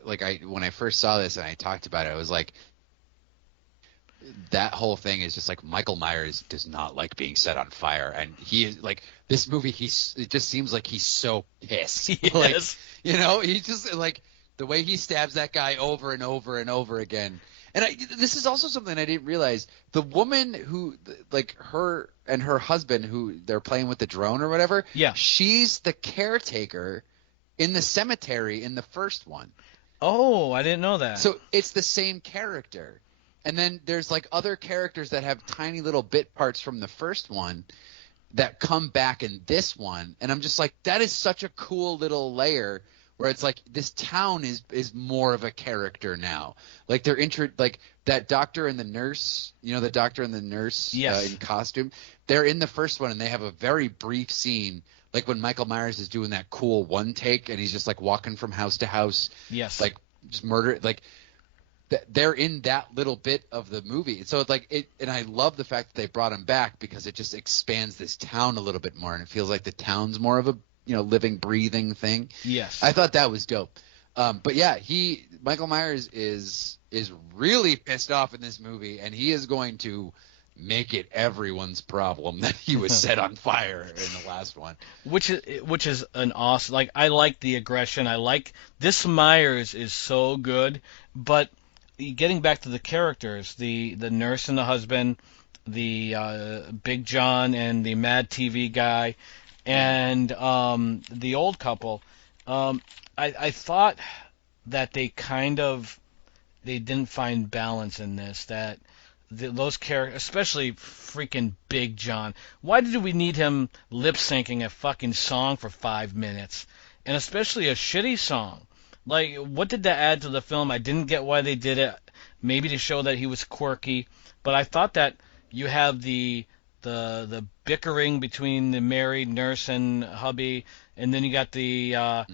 like, when I first saw this and I talked about it, I was like, that whole thing is just like Michael Myers does not like being set on fire, and he is like, this movie, it just seems like he's so pissed. Yes. Like, you know, he just, like, the way he stabs that guy over and over and over again. And this is also something I didn't realize. The woman who, like, her and her husband, who they're playing with the drone or whatever, Yeah. she's the caretaker in the cemetery in the first one. Oh, I didn't know that. So it's the same character. And then there's, like, other characters that have tiny little bit parts from the first one that come back in this one. And I'm just like, that is such a cool little layer where it's like this town is more of a character now. Like, they're like that doctor and the nurse, you know, the doctor and the nurse Yes. in costume. They're in the first one, and they have a very brief scene, like when Michael Myers is doing that cool one take, and he's just like walking from house to house, Yes. like just murder, like they're in that little bit of the movie. So it's like it, and I love the fact that they brought him back because it just expands this town a little bit more, and it feels like the town's more of a, you know, living, breathing thing. Yes. I thought that was dope. But yeah, Michael Myers is really pissed off in this movie, and he is going to make it everyone's problem that he was set on fire in the last one. Which is an awesome, like, I like the aggression. I like this Myers is so good, but getting back to the characters, the nurse and the husband, the Big John and the Mad TV guy, and the old couple, I thought that they didn't find balance in this, that those characters, especially freaking Big John. Why did we need him lip syncing a fucking song for 5 minutes, and especially a shitty song? Like, what did that add to the film? I didn't get why they did it. Maybe to show that he was quirky, but I thought that you have the bickering between the married nurse and hubby, and then you got the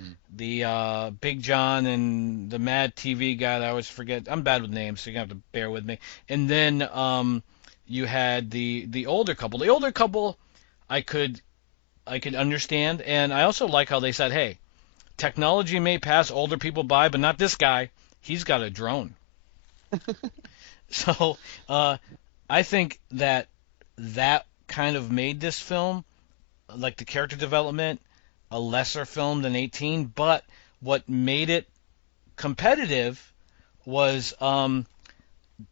Big John and the Mad TV guy that I always forget. I'm bad with names, so you're gonna have to bear with me. And then you had the older couple. The older couple, I could understand, and I also like how they said, hey, technology may pass older people by, but not this guy. He's got a drone. So I think that kind of made this film, like the character development, a lesser film than 18. But what made it competitive was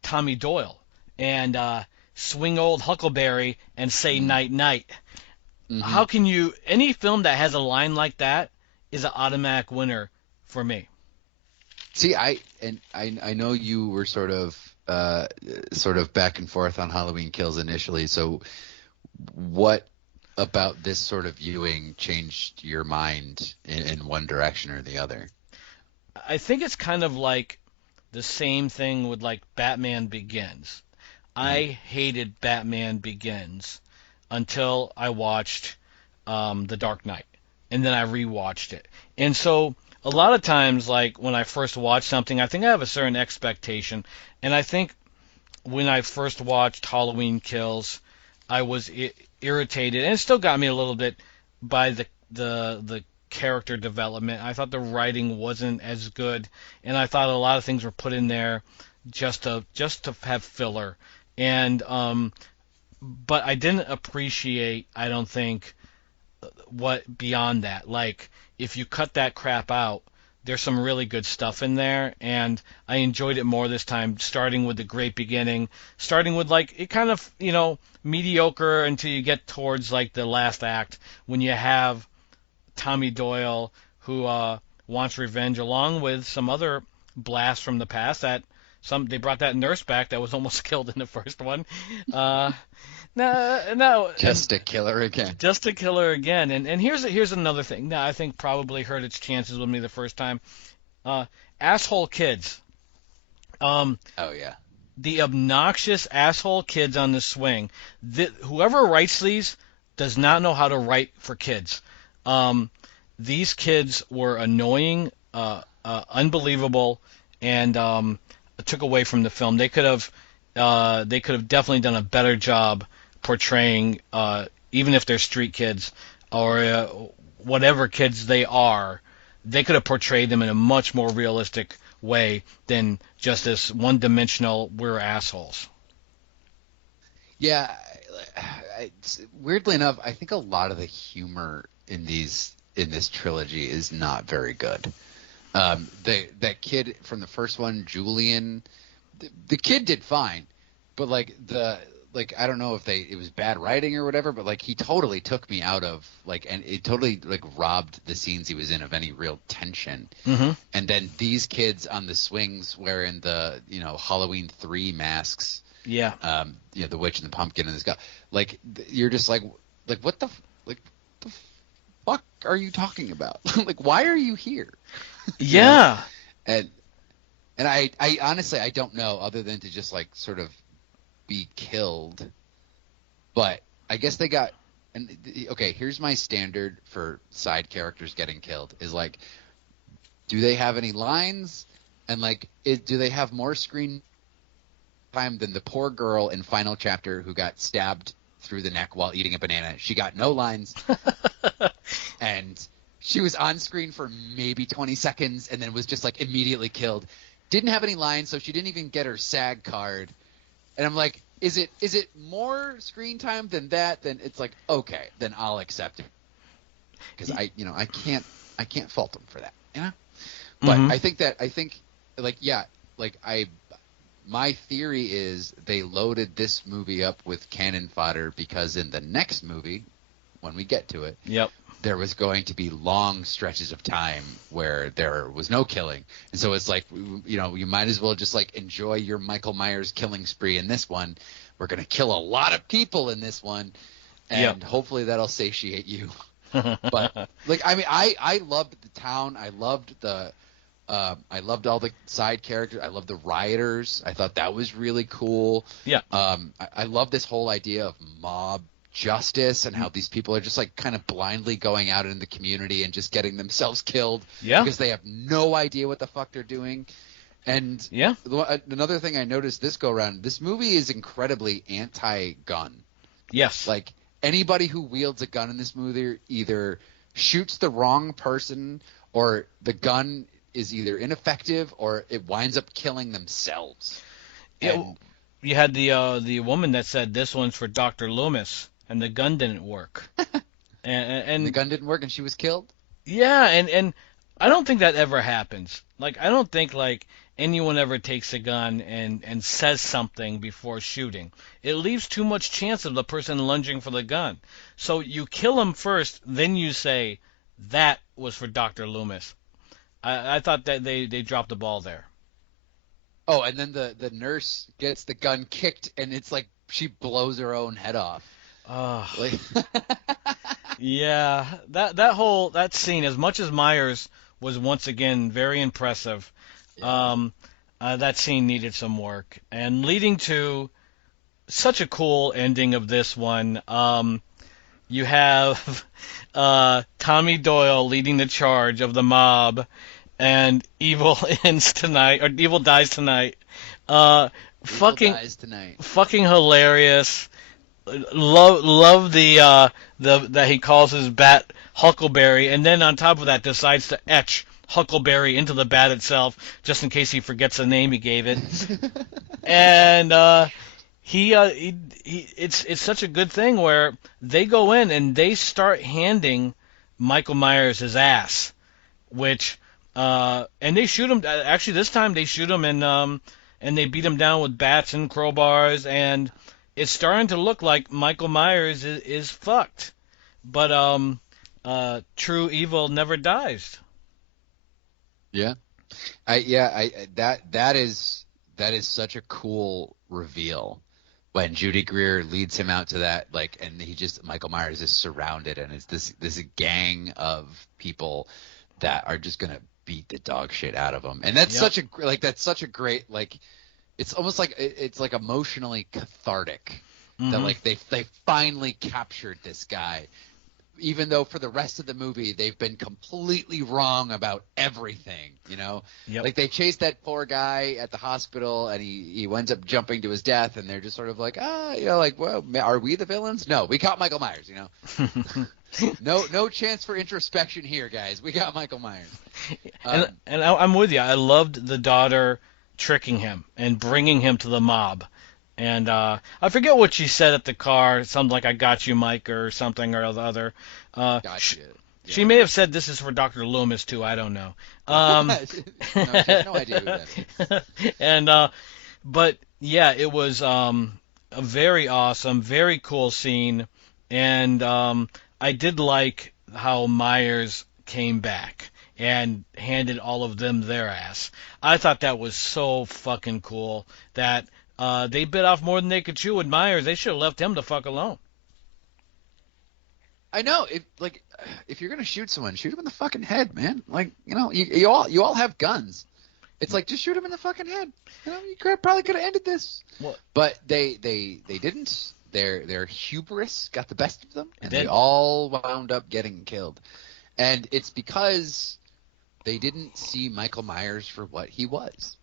Tommy Doyle and swing old Huckleberry and say night night. Mm-hmm. How can you, any film that has a line like that is an automatic winner for me. See, I know you were sort of back and forth on Halloween Kills initially. So, what about this sort of viewing changed your mind in one direction or the other? I think it's kind of like the same thing with like Batman Begins. I hated Batman Begins until I watched The Dark Knight, and then I rewatched it. And so a lot of times, like when I first watch something, I think I have a certain expectation, and I think when I first watched Halloween Kills, I was irritated, and it still got me a little bit by the character development. I thought the writing wasn't as good, and I thought a lot of things were put in there just to have filler. And but I didn't appreciate, I don't think, what beyond that. Like, if you cut that crap out, there's some really good stuff in there, and I enjoyed it more this time, starting with the great beginning, starting with, like, it kind of, you know, mediocre until you get towards, like, the last act, when you have Tommy Doyle, who wants revenge, along with some other blasts from the past. That they brought that nurse back that was almost killed in the first one. No, just to kill her again. Just to kill her again. And here's another thing that I think probably hurt its chances with me the first time. Uh, asshole kids. Um, Oh yeah. the obnoxious asshole kids on the swing. Whoever writes these does not know how to write for kids. Um, these kids were annoying, unbelievable, and took away from the film. They could have definitely done a better job portraying, even if they're street kids or whatever kids they are. They could have portrayed them in a much more realistic way than just this one-dimensional "we're assholes." Yeah, weirdly enough, I think a lot of the humor in this trilogy is not very good. That kid from the first one, Julian, the kid did fine, but I don't know if it was bad writing or whatever, but like he totally took me out of and it totally like robbed the scenes he was in of any real tension. Mm-hmm. And then these kids on the swings wearing the Halloween 3 masks, Yeah. the witch and the pumpkin and this guy, you're just like what the fuck are you talking about? Like, why are you here? Yeah. And I honestly I don't know, other than to just like sort of be killed. But I guess they got okay, here's my standard for side characters getting killed is like, do they have any lines? And do they have more screen time than the poor girl in final chapter who got stabbed through the neck while eating a banana? She got no lines. And she was on screen for maybe 20 seconds and then was just like immediately killed. Didn't have any lines, so she didn't even get her SAG card. And I'm like, is it more screen time than that? Then it's like, okay, then I'll accept it. Because I can't fault them for that, But my theory is they loaded this movie up with cannon fodder because in the next movie, when we get to it, Yep. there was going to be long stretches of time where there was no killing. And so it's like, you might as well just like enjoy your Michael Myers killing spree in this one. We're going to kill a lot of people in this one. And hopefully that'll satiate you. But I loved the town. I loved all the side characters. I loved the rioters. I thought that was really cool. Yeah. I love this whole idea of mob justice and how these people are just like kind of blindly going out in the community and just getting themselves killed because they have no idea what the fuck they're doing. And another thing I noticed this go around, this movie is incredibly anti-gun. Yes. Like anybody who wields a gun in this movie either shoots the wrong person or the gun is either ineffective or it winds up killing themselves. You had the woman that said this one's for Dr. Loomis, and the gun didn't work. and the gun didn't work, and she was killed. Yeah, and I don't think that ever happens. Like I don't think like anyone ever takes a gun and says something before shooting. It leaves too much chance of the person lunging for the gun. So you kill him first, then you say that was for Dr. Loomis. I thought that they dropped the ball there. Oh, and then the nurse gets the gun kicked, and it's like she blows her own head off. Yeah, that scene, as much as Myers was once again very impressive, that scene needed some work, and leading to such a cool ending of this one. You have Tommy Doyle leading the charge of the mob, and Evil dies tonight. Fucking hilarious. Love the that he calls his bat Huckleberry, and then on top of that decides to etch Huckleberry into the bat itself, just in case he forgets the name he gave it. And it's such a good thing where they go in and they start handing Michael Myers his ass, which and they shoot him. Actually, this time they shoot him and they beat him down with bats and crowbars, and it's starting to look like Michael Myers is fucked. But true evil never dies. Yeah. That is such a cool reveal when Judy Greer leads him out to that, and Michael Myers is surrounded, and it's this gang of people that are just gonna beat the dog shit out of them. And that's such a great, like, it's almost like it's like emotionally cathartic that like they finally captured this guy, even though for the rest of the movie they've been completely wrong about everything, you know. Like they chased that poor guy at the hospital and he winds up jumping to his death, and they're just sort of like, you know, like, well, are we the villains? No, we caught Michael Myers, you know. No chance for introspection here, guys. We got Michael Myers. And I'm with you. I loved the daughter tricking him and bringing him to the mob. And I forget what she said at the car. Something like, "I got you, Mike," or something or the other. Gotcha. She may have said this is for Dr. Loomis, too. I don't know. No, she has no idea who that is. And, but, yeah, it was a very awesome, very cool scene. And I did like how Myers came back and handed all of them their ass. I thought that was so fucking cool that they bit off more than they could chew with Myers. They should have left him the fuck alone. I know. If you're gonna shoot someone, shoot him in the fucking head, man. Like, you know, you all have guns. It's like, just shoot him in the fucking head. You know, you probably could have ended this. What? But they didn't. Their hubris got the best of them, and they all wound up getting killed. And it's because they didn't see Michael Myers for what he was.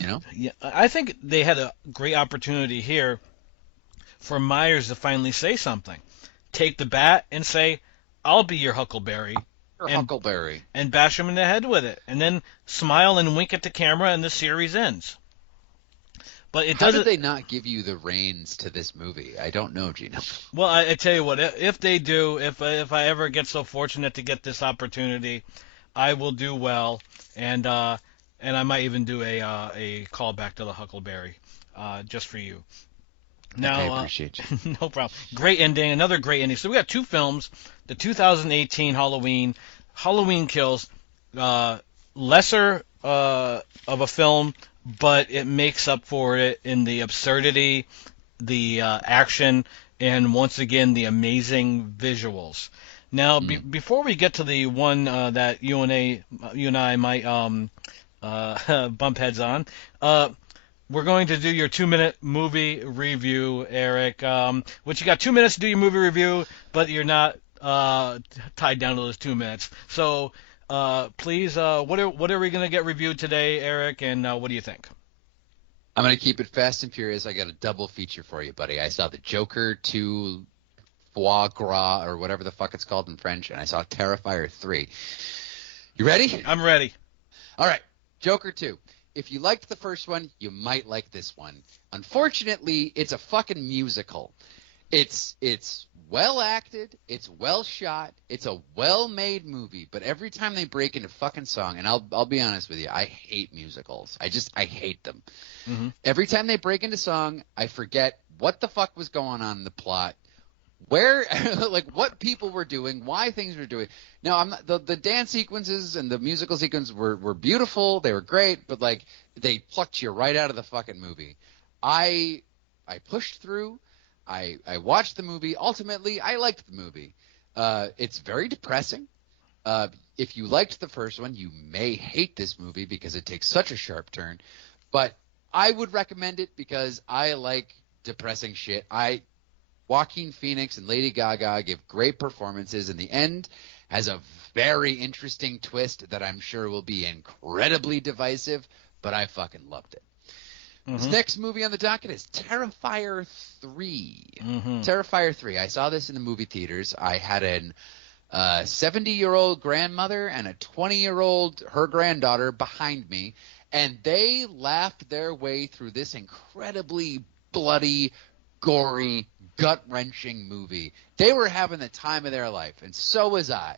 You know? Yeah, I think they had a great opportunity here for Myers to finally say something. Take the bat and say, "I'll be your Huckleberry." Huckleberry. And bash him in the head with it. And then smile and wink at the camera, and the series ends. But it doesn't. How did they not give you the reins to this movie? I don't know, Geno. Well, I tell you what, if they do, if I ever get so fortunate to get this opportunity, I will do well, and I might even do a callback to the Huckleberry, just for you. Now, I appreciate you. No problem. Great ending, another great ending. So we got two films: the 2018 Halloween Kills, lesser of a film, but it makes up for it in the absurdity, the action, and once again the amazing visuals. Now, before we get to the one that you and I might bump heads on, we're going to do your 2-minute movie review, Eric. Which you got 2 minutes to do your movie review, but you're not tied down to those 2 minutes. So please, what are we going to get reviewed today, Eric? And what do you think? I'm going to keep it fast and furious. I got a double feature for you, buddy. I saw the Joker 2 Foie Gras, or whatever the fuck it's called in French, and I saw Terrifier 3. You ready? I'm ready. All right, Joker 2. If you liked the first one, you might like this one. Unfortunately, it's a fucking musical. It's well acted, it's well shot, it's a well-made movie, but every time they break into fucking song, and I'll be honest with you, I hate musicals. I hate them. Mm-hmm. Every time they break into song, I forget what the fuck was going on in the plot, where, like, what people were doing, why things were doing. Now, I'm not, the dance sequences and the musical sequences were beautiful, they were great, but like they plucked you right out of the fucking movie. I pushed through. I watched the movie. Ultimately, I liked the movie. It's very depressing. If you liked the first one, you may hate this movie because it takes such a sharp turn. But I would recommend it because I like depressing shit. Joaquin Phoenix and Lady Gaga give great performances, and the end has a very interesting twist that I'm sure will be incredibly divisive, but I fucking loved it. Mm-hmm. This next movie on the docket is Terrifier 3. Mm-hmm. Terrifier 3. I saw this in the movie theaters. I had an 70-year-old grandmother and a 20-year-old, her granddaughter, behind me, and they laughed their way through this incredibly bloody, gory, gut-wrenching movie. They were having the time of their life, and so was I.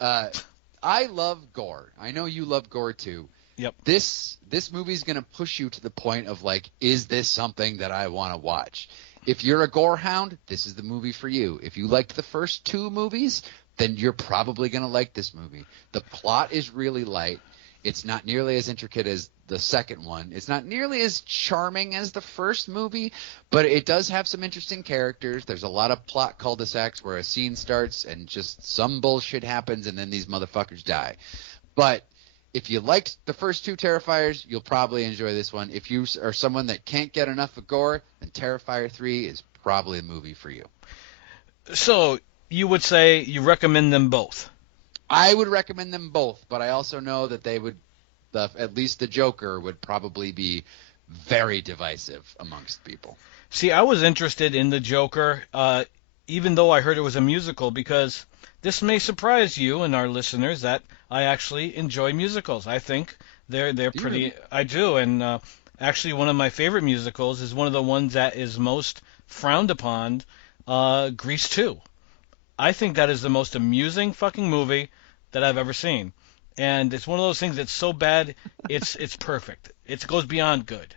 I love gore. I know you love gore too. Yep. This movie's going to push you to the point of like, is this something that I want to watch? If you're a gore hound, this is the movie for you. If you liked the first two movies, then you're probably going to like this movie. The plot is really light. It's not nearly as intricate as the second one. It's not nearly as charming as the first movie, but it does have some interesting characters. There's a lot of plot cul-de-sacs where a scene starts and just some bullshit happens and then these motherfuckers die. But if you liked the first two Terrifiers, you'll probably enjoy this one. If you are someone that can't get enough of gore, then Terrifier 3 is probably a movie for you. So you would say you recommend them both? I would recommend them both, but I also know that they would, at least the Joker would probably be very divisive amongst people. See, I was interested in the Joker, even though I heard it was a musical, because this may surprise you and our listeners that I actually enjoy musicals. I think they're pretty. Really? I do, and actually, one of my favorite musicals is one of the ones that is most frowned upon, Grease 2. I think that is the most amusing fucking movie that I've ever seen, and it's one of those things that's so bad, it's perfect. It goes beyond good.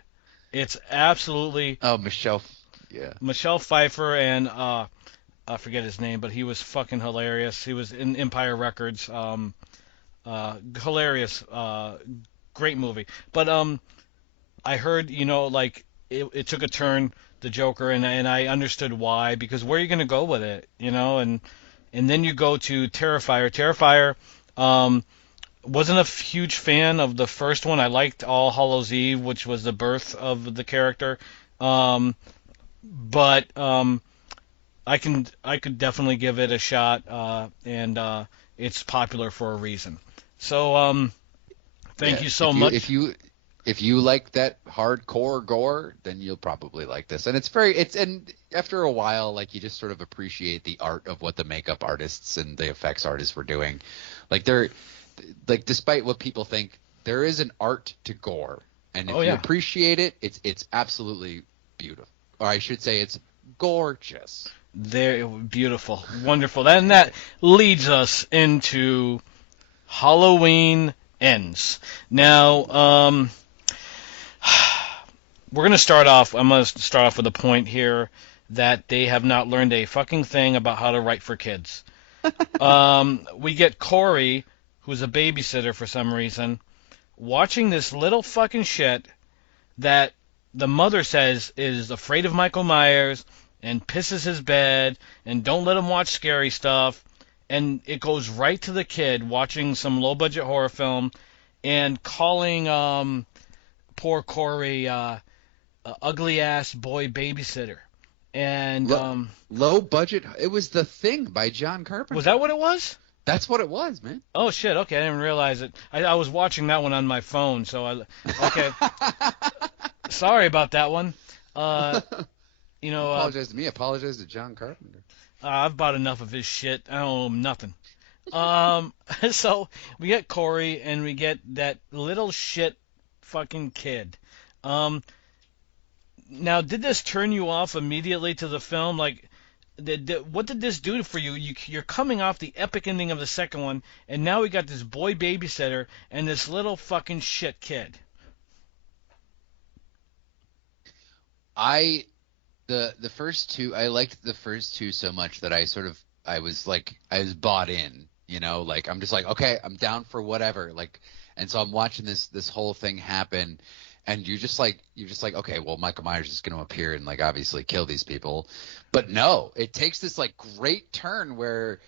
It's absolutely Oh, Michelle. Yeah. Michelle Pfeiffer and I forget his name, but he was fucking hilarious. He was in Empire Records. Hilarious, great movie. But I heard, like it took a turn, the Joker, and I understood why, because where are you gonna go with it, and then you go to Terrifier. Terrifier, wasn't a huge fan of the first one. I liked All Hallows Eve, which was the birth of the character. But I could definitely give it a shot, and it's popular for a reason. So thank you so much. If you like that hardcore gore, then you'll probably like this. And and after a while, like, you just sort of appreciate the art of what the makeup artists and the effects artists were doing. Like, despite what people think, there is an art to gore, and if you appreciate it, it's absolutely beautiful. Or I should say, it's gorgeous. They're beautiful, wonderful. And that leads us into Halloween Ends. Now, we're going to start off. I'm going to start off with a point here that they have not learned a fucking thing about how to write for kids. We get Corey, who's a babysitter for some reason, watching this little fucking shit that the mother says is afraid of Michael Myers and pisses his bed and don't let him watch scary stuff. And it goes right to the kid watching some low-budget horror film and calling poor Corey ugly-ass boy babysitter. And low budget. It was The Thing by John Carpenter. Was that what it was? That's what it was, man. Oh shit! Okay, I didn't realize it. I was watching that one on my phone, so okay. Sorry about that one. Apologize to me. Apologize to John Carpenter. I've bought enough of his shit. I don't owe him nothing. So we get Corey and we get that little shit fucking kid. Now, did this turn you off immediately to the film? Like, what did this do for you? You're coming off the epic ending of the second one, and now we got this boy babysitter and this little fucking shit kid. The first two, I liked the first two so much that I was bought in, like, I'm just like, okay, I'm down for whatever. Like, and so I'm watching this whole thing happen, and you're just like, okay, well, Michael Myers is going to appear and, like, obviously kill these people. But no, it takes this, like, great turn where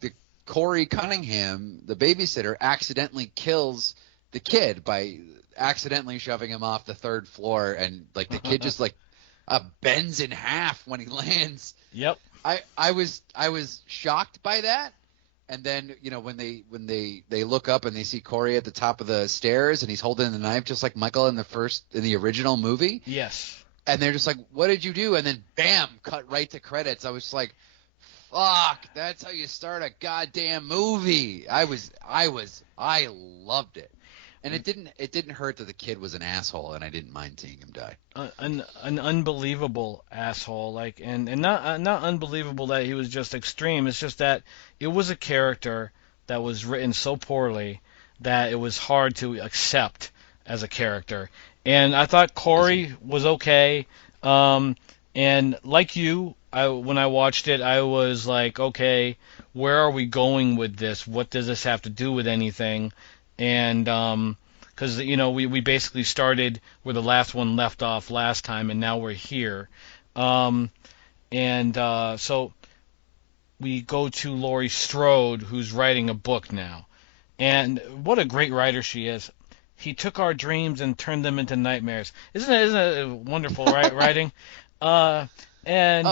the Corey Cunningham, the babysitter, accidentally kills the kid by accidentally shoving him off the third floor, and, like, the kid just, like, bends in half when he lands. Yep. I was shocked by that. And then, when they look up and they see Corey at the top of the stairs and he's holding the knife just like Michael in the original movie. Yes. And they're just like, "What did you do?" And then bam, cut right to credits. I was just like, fuck, that's how you start a goddamn movie. I loved it. And it didn't hurt that the kid was an asshole, and I didn't mind seeing him die. An unbelievable asshole, like, and not unbelievable that he was just extreme. It's just that it was a character that was written so poorly that it was hard to accept as a character. And I thought Corey was okay. And like you, when I watched it, I was like, okay, where are we going with this? What does this have to do with anything? And because we basically started where the last one left off last time, and now we're here. So we go to Laurie Strode, who's writing a book now, And what a great writer she is. He took our dreams and turned them into nightmares. Isn't it wonderful, right? Writing? Uh, and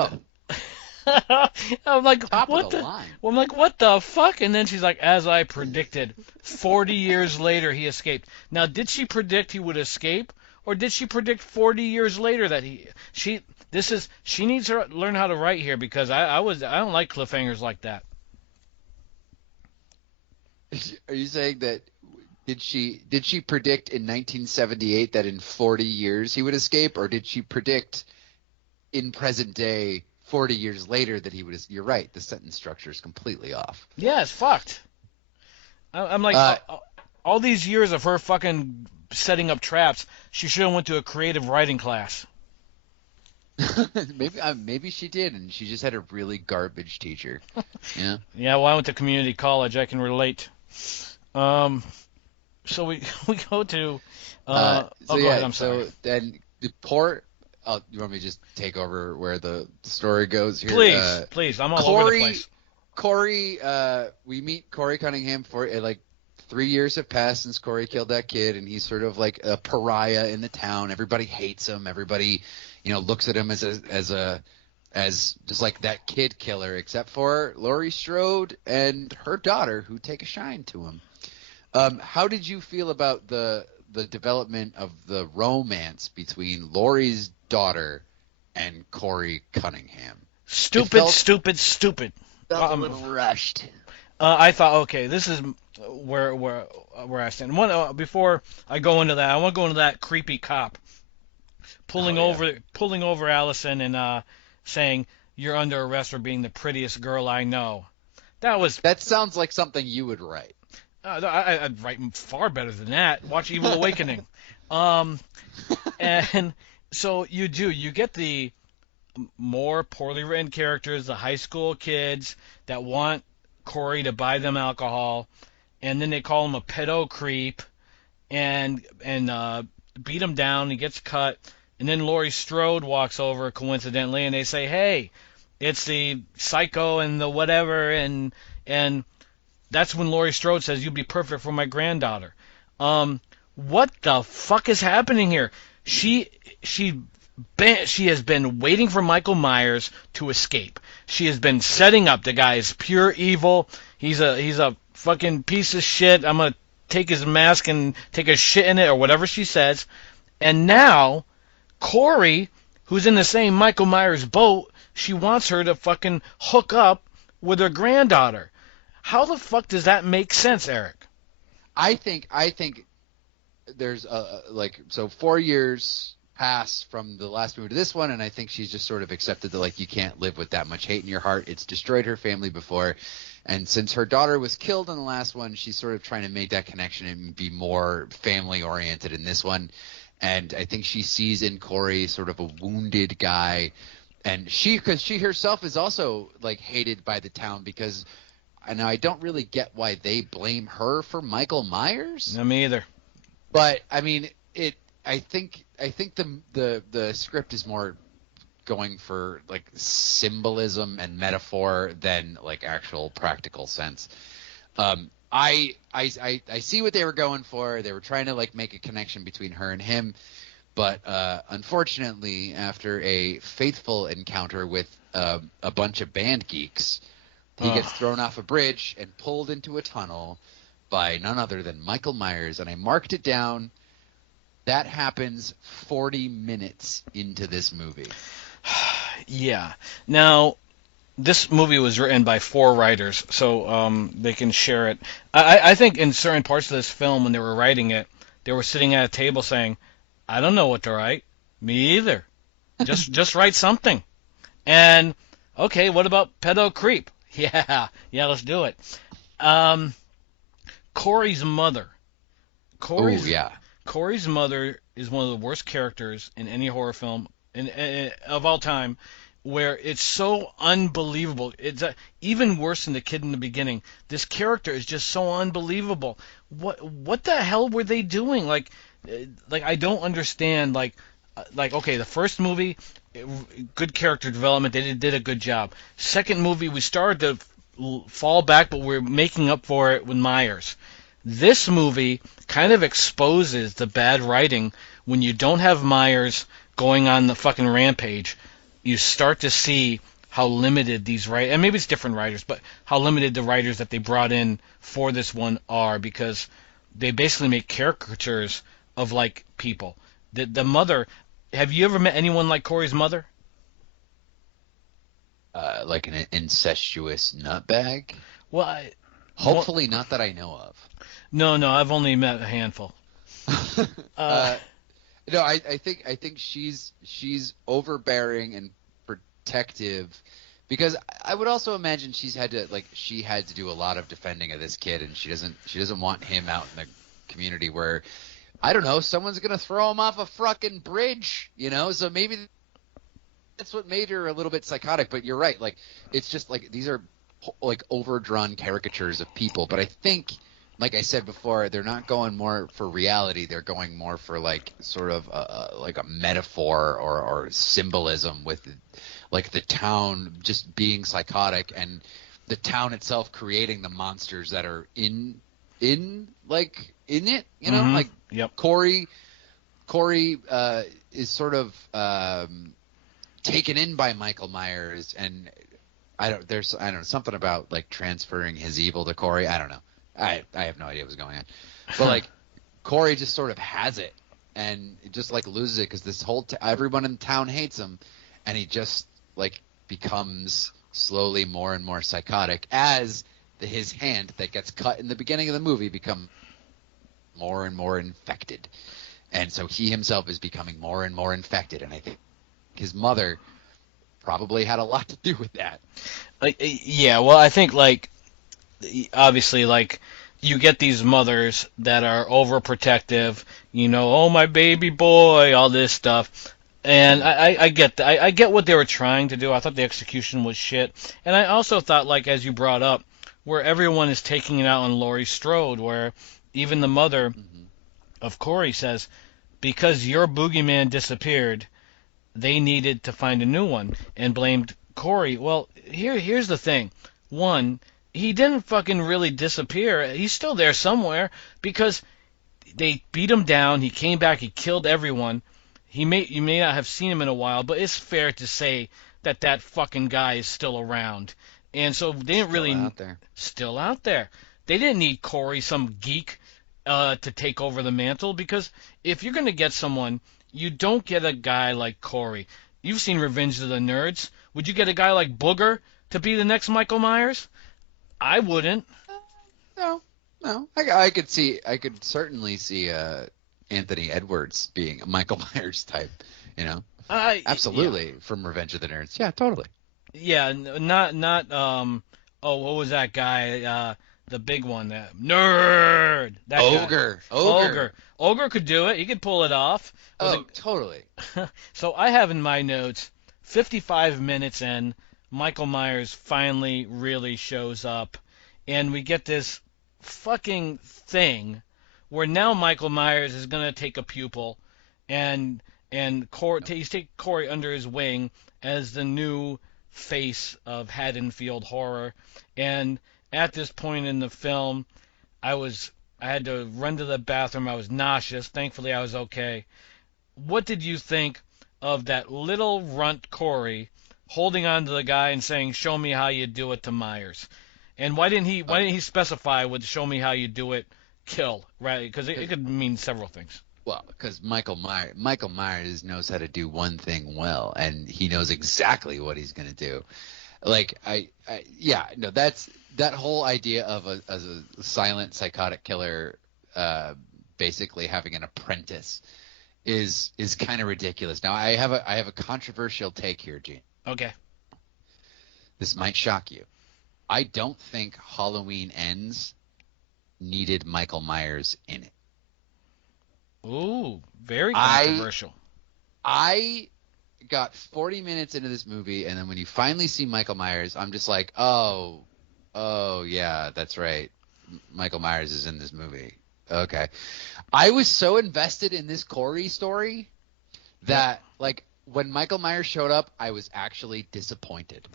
Oh, I'm like, top what of the the? line. Well, I'm like, what the fuck? And then she's like, as I predicted, 40 years later he escaped. Now, did she predict he would escape, or did she predict 40 years later that she needs to learn how to write here because I don't like cliffhangers like that. Are you saying that did she predict in 1978 that in 40 years he would escape, or did she predict in present day 40 years later that he would? You're right. The sentence structure is completely off. Yeah, it's fucked. I'm like, all these years of her fucking setting up traps, she should have went to a creative writing class. Maybe she did, and she just had a really garbage teacher. Yeah. Yeah, well, I went to community college. I can relate. So we go to. Go ahead. I'm sorry. So then the poor. Oh, you want me to just take over where the story goes here? Please. I'm all over the place. Corey, we meet Corey Cunningham for like 3 years have passed since Corey killed that kid, and he's sort of like a pariah in the town. Everybody hates him. Everybody, looks at him as just like that kid killer, except for Laurie Strode and her daughter, who take a shine to him. How did you feel about the development of the romance between Laurie's daughter and Corey Cunningham? Stupid. Felt a little rushed. I thought, okay, this is where I stand. Before I go into that, I want to go into that creepy cop pulling over Allison and saying, "You're under arrest for being the prettiest girl I know." That sounds like something you would write. I'd write far better than that. Watch Evil Awakening. And so you get the more poorly written characters, the high school kids that want Corey to buy them alcohol, and then they call him a pedo creep, and beat him down. He gets cut, and then Laurie Strode walks over coincidentally, and they say, "Hey, it's the psycho and the whatever," and that's when Laurie Strode says, "You'd be perfect for my granddaughter." What the fuck is happening here? She has been waiting for Michael Myers to escape. She has been setting up. The guy is pure evil. He's a fucking piece of shit. I'm gonna take his mask and take a shit in it, or whatever she says. And now Corey, who's in the same Michael Myers boat, she wants her to fucking hook up with her granddaughter. How the fuck does that make sense, Eric? I think there's 4 years pass from the last movie to this one, and I think she's just sort of accepted that, like, you can't live with that much hate in your heart. It's destroyed her family before, and since her daughter was killed in the last one, she's sort of trying to make that connection and be more family oriented in this one. And I think she sees in Corey sort of a wounded guy, and because she herself is also like hated by the town because, and I don't really get why they blame her for Michael Myers. No, me either. But I mean, I think the script is more going for like symbolism and metaphor than like actual practical sense. I see what they were going for. They were trying to like make a connection between her and him, but unfortunately, after a faithful encounter with a bunch of band geeks, he gets thrown off a bridge and pulled into a tunnel by none other than Michael Myers, and I marked it down. That happens 40 minutes into this movie. Yeah. Now, this movie was written by 4 writers, so they can share it. I think in certain parts of this film, when they were writing it, they were sitting at a table saying, "I don't know what to write. Me either. Just write something." And, okay, what about pedo creep? Yeah, let's do it. Corey's mother. Corey's mother is one of the worst characters in any horror film of all time, where it's so unbelievable. It's even worse than the kid in the beginning. This character is just so unbelievable. What the hell were they doing? Like I don't understand. Like okay, the first movie, good character development. They did a good job. Second movie, we started to fall back, but we're making up for it with Myers. This movie kind of exposes the bad writing when you don't have Myers going on the fucking rampage. You start to see how limited these writers, and maybe it's different writers, but how limited the writers that they brought in for this one are, because they basically make caricatures of like people. The mother. Have you ever met anyone like Corey's mother? Like an incestuous nutbag. Well, Hopefully not that I know of. no, I've only met a handful. No, I think she's overbearing and protective, because I would also imagine she had to do a lot of defending of this kid, and she doesn't want him out in the community where, I don't know, someone's gonna throw him off a fucking bridge, So maybe that's what made her a little bit psychotic. But you're right, like it's just like these are like overdrawn caricatures of people. But I think, like I said before, they're not going more for reality. They're going more for like sort of like a metaphor or symbolism with like the town just being psychotic and the town itself creating the monsters that are in it, Mm-hmm. Like Yep. Corey is sort of taken in by Michael Myers, and I don't know, something about like transferring his evil to Corey. I don't know. I have no idea what's going on. But like Corey just sort of has it, and it just like loses it because this whole everyone in town hates him, and he just like becomes slowly more and more psychotic as his hand that gets cut in the beginning of the movie becomes more and more infected. And so he himself is becoming more and more infected, and I think his mother probably had a lot to do with that. Yeah, well, I think like obviously like you get these mothers that are overprotective, oh my baby boy, all this stuff. And I get that. I get what they were trying to do. I thought the execution was shit. And I also thought, like, as you brought up, where everyone is taking it out on Laurie Strode, where even the mother of Corey says, because your boogeyman disappeared, they needed to find a new one, and blamed Corey. Well, here's the thing. One, he didn't fucking really disappear. He's still there somewhere, because they beat him down. He came back. He killed everyone. You may not have seen him in a while, but it's fair to say that fucking guy is still around. And so they didn't really still out there. They didn't need Corey, some geek, to take over the mantle, because if you're going to get someone, you don't get a guy like Corey. You've seen Revenge of the Nerds. Would you get a guy like Booger to be the next Michael Myers? I wouldn't. No. I could certainly see Anthony Edwards being a Michael Myers type, Absolutely, yeah. from Revenge of the Nerds. Yeah, totally. Yeah, not what was that guy? The big one, that nerd. That Ogre. Guy. Ogre could do it. He could pull it off. Totally. So I have in my notes, 55 minutes in, Michael Myers finally really shows up, and we get this fucking thing where now Michael Myers is gonna take a pupil, and he's taking Corey under his wing as the new face of Haddonfield horror. And at this point in the film, I had to run to the bathroom. I was nauseous. Thankfully, I was okay. What did you think of that little runt Corey holding on to the guy and saying, "Show me how you do it" to Myers? And why didn't he specify with "Show me how you do it" kill, right? Because it could mean several things. Well, because Michael Myers knows how to do one thing well, and he knows exactly what he's going to do. Like that's that whole idea of a silent psychotic killer, basically having an apprentice, is kind of ridiculous. Now I have a controversial take here, Gene. Okay. This might shock you. I don't think Halloween Ends needed Michael Myers in it. Ooh, very controversial. I got 40 minutes into this movie, and then when you finally see Michael Myers, I'm just like, oh yeah, that's right. Michael Myers is in this movie. Okay. I was so invested in this Corey story that, like, when Michael Myers showed up, I was actually disappointed.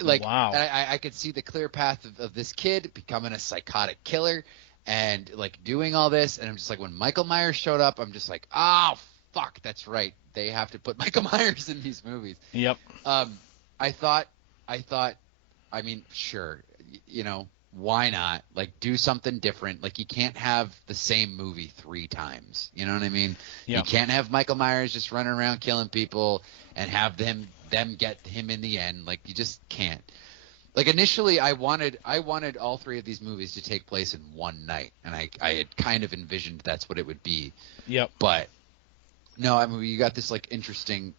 Like, wow. I could see the clear path of this kid becoming a psychotic killer, and like doing all this, and I'm just like, when Michael Myers showed up, I'm just like, oh fuck, that's right, they have to put Michael Myers in these movies. Yep. I thought, I mean, sure, why not? Like, do something different. Like, you can't have the same movie 3 times. You know what I mean? Yep. You can't have Michael Myers just running around killing people and have them get him in the end. Like, you just can't. Like, initially, I wanted all 3 of these movies to take place in one night, and I had kind of envisioned that's what it would be. Yep. But no, I mean, you got this like interesting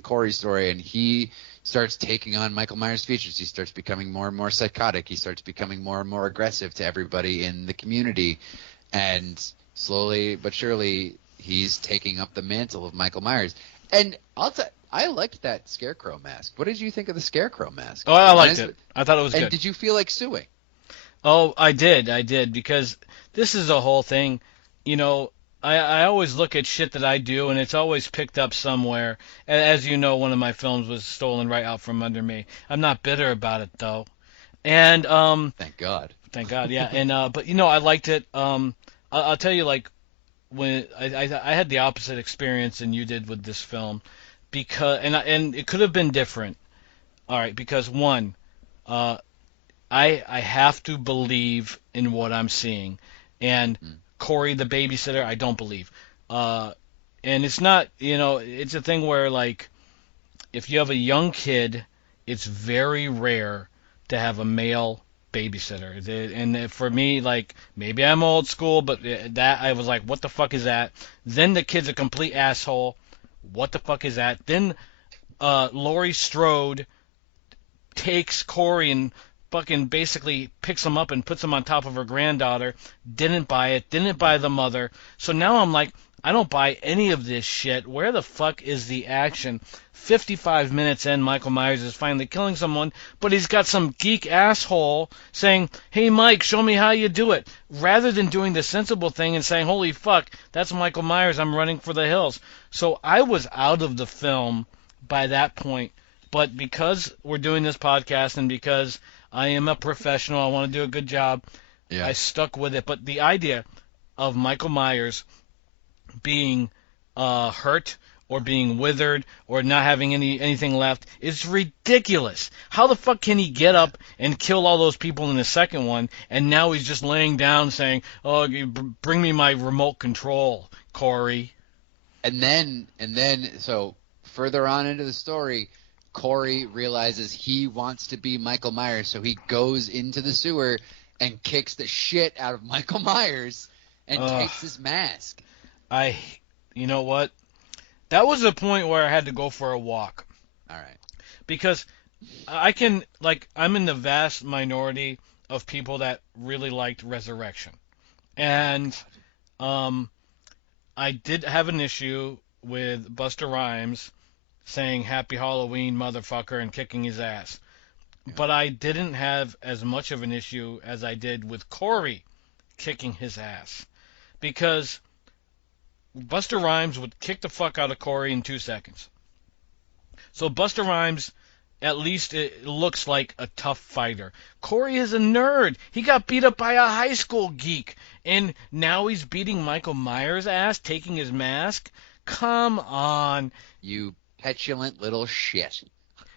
Corey story, and he starts taking on Michael Myers' features. He starts becoming more and more psychotic. He starts becoming more and more aggressive to everybody in the community, and slowly but surely, he's taking up the mantle of Michael Myers. And I liked that Scarecrow mask. What did you think of the Scarecrow mask? Oh, I liked it. I thought it was good. And did you feel like suing? Oh, I did, because this is a whole thing. I always look at shit that I do, and it's always picked up somewhere. As you know, one of my films was stolen right out from under me. I'm not bitter about it, though. And Thank God. Thank God, yeah. And but I liked it. I'll tell you, like, when I had the opposite experience than you did with this film, because and it could have been different. All right, because one, I have to believe in what I'm seeing, and Corey the babysitter, I don't believe. And it's not, it's a thing where, like, if you have a young kid, it's very rare to have a male babysitter. And for me, like, maybe I'm old school, but that, I was like, what the fuck is that? Then the kid's a complete asshole. What the fuck is that? Then Laurie Strode takes Corey and fucking basically picks him up and puts him on top of her granddaughter. Didn't buy it. Didn't buy the mother. So now I'm like, I don't buy any of this shit. Where the fuck is the action? 55 minutes in, Michael Myers is finally killing someone, but he's got some geek asshole saying, hey, Mike, show me how you do it, rather than doing the sensible thing and saying, holy fuck, that's Michael Myers, I'm running for the hills. So I was out of the film by that point, but because we're doing this podcast and because I am a professional, I want to do a good job, I stuck with it. But the idea of Michael Myers being hurt or being withered or not having anything left is ridiculous. How the fuck can he get up and kill all those people in the second one, and now he's just laying down saying, oh, bring me my remote control, Corey? And then, so further on into the story, Corey realizes he wants to be Michael Myers, so he goes into the sewer and kicks the shit out of Michael Myers and takes his mask. You know what? That was a point where I had to go for a walk. All right. Because I'm in the vast minority of people that really liked Resurrection. And I did have an issue with Busta Rhymes saying Happy Halloween, motherfucker, and kicking his ass. Yeah. But I didn't have as much of an issue as I did with Corey kicking his ass. Because Busta Rhymes would kick the fuck out of Corey in 2 seconds. So Busta Rhymes, at least it looks like a tough fighter. Corey is a nerd. He got beat up by a high school geek. And now he's beating Michael Myers' ass, taking his mask? Come on. You petulant little shit.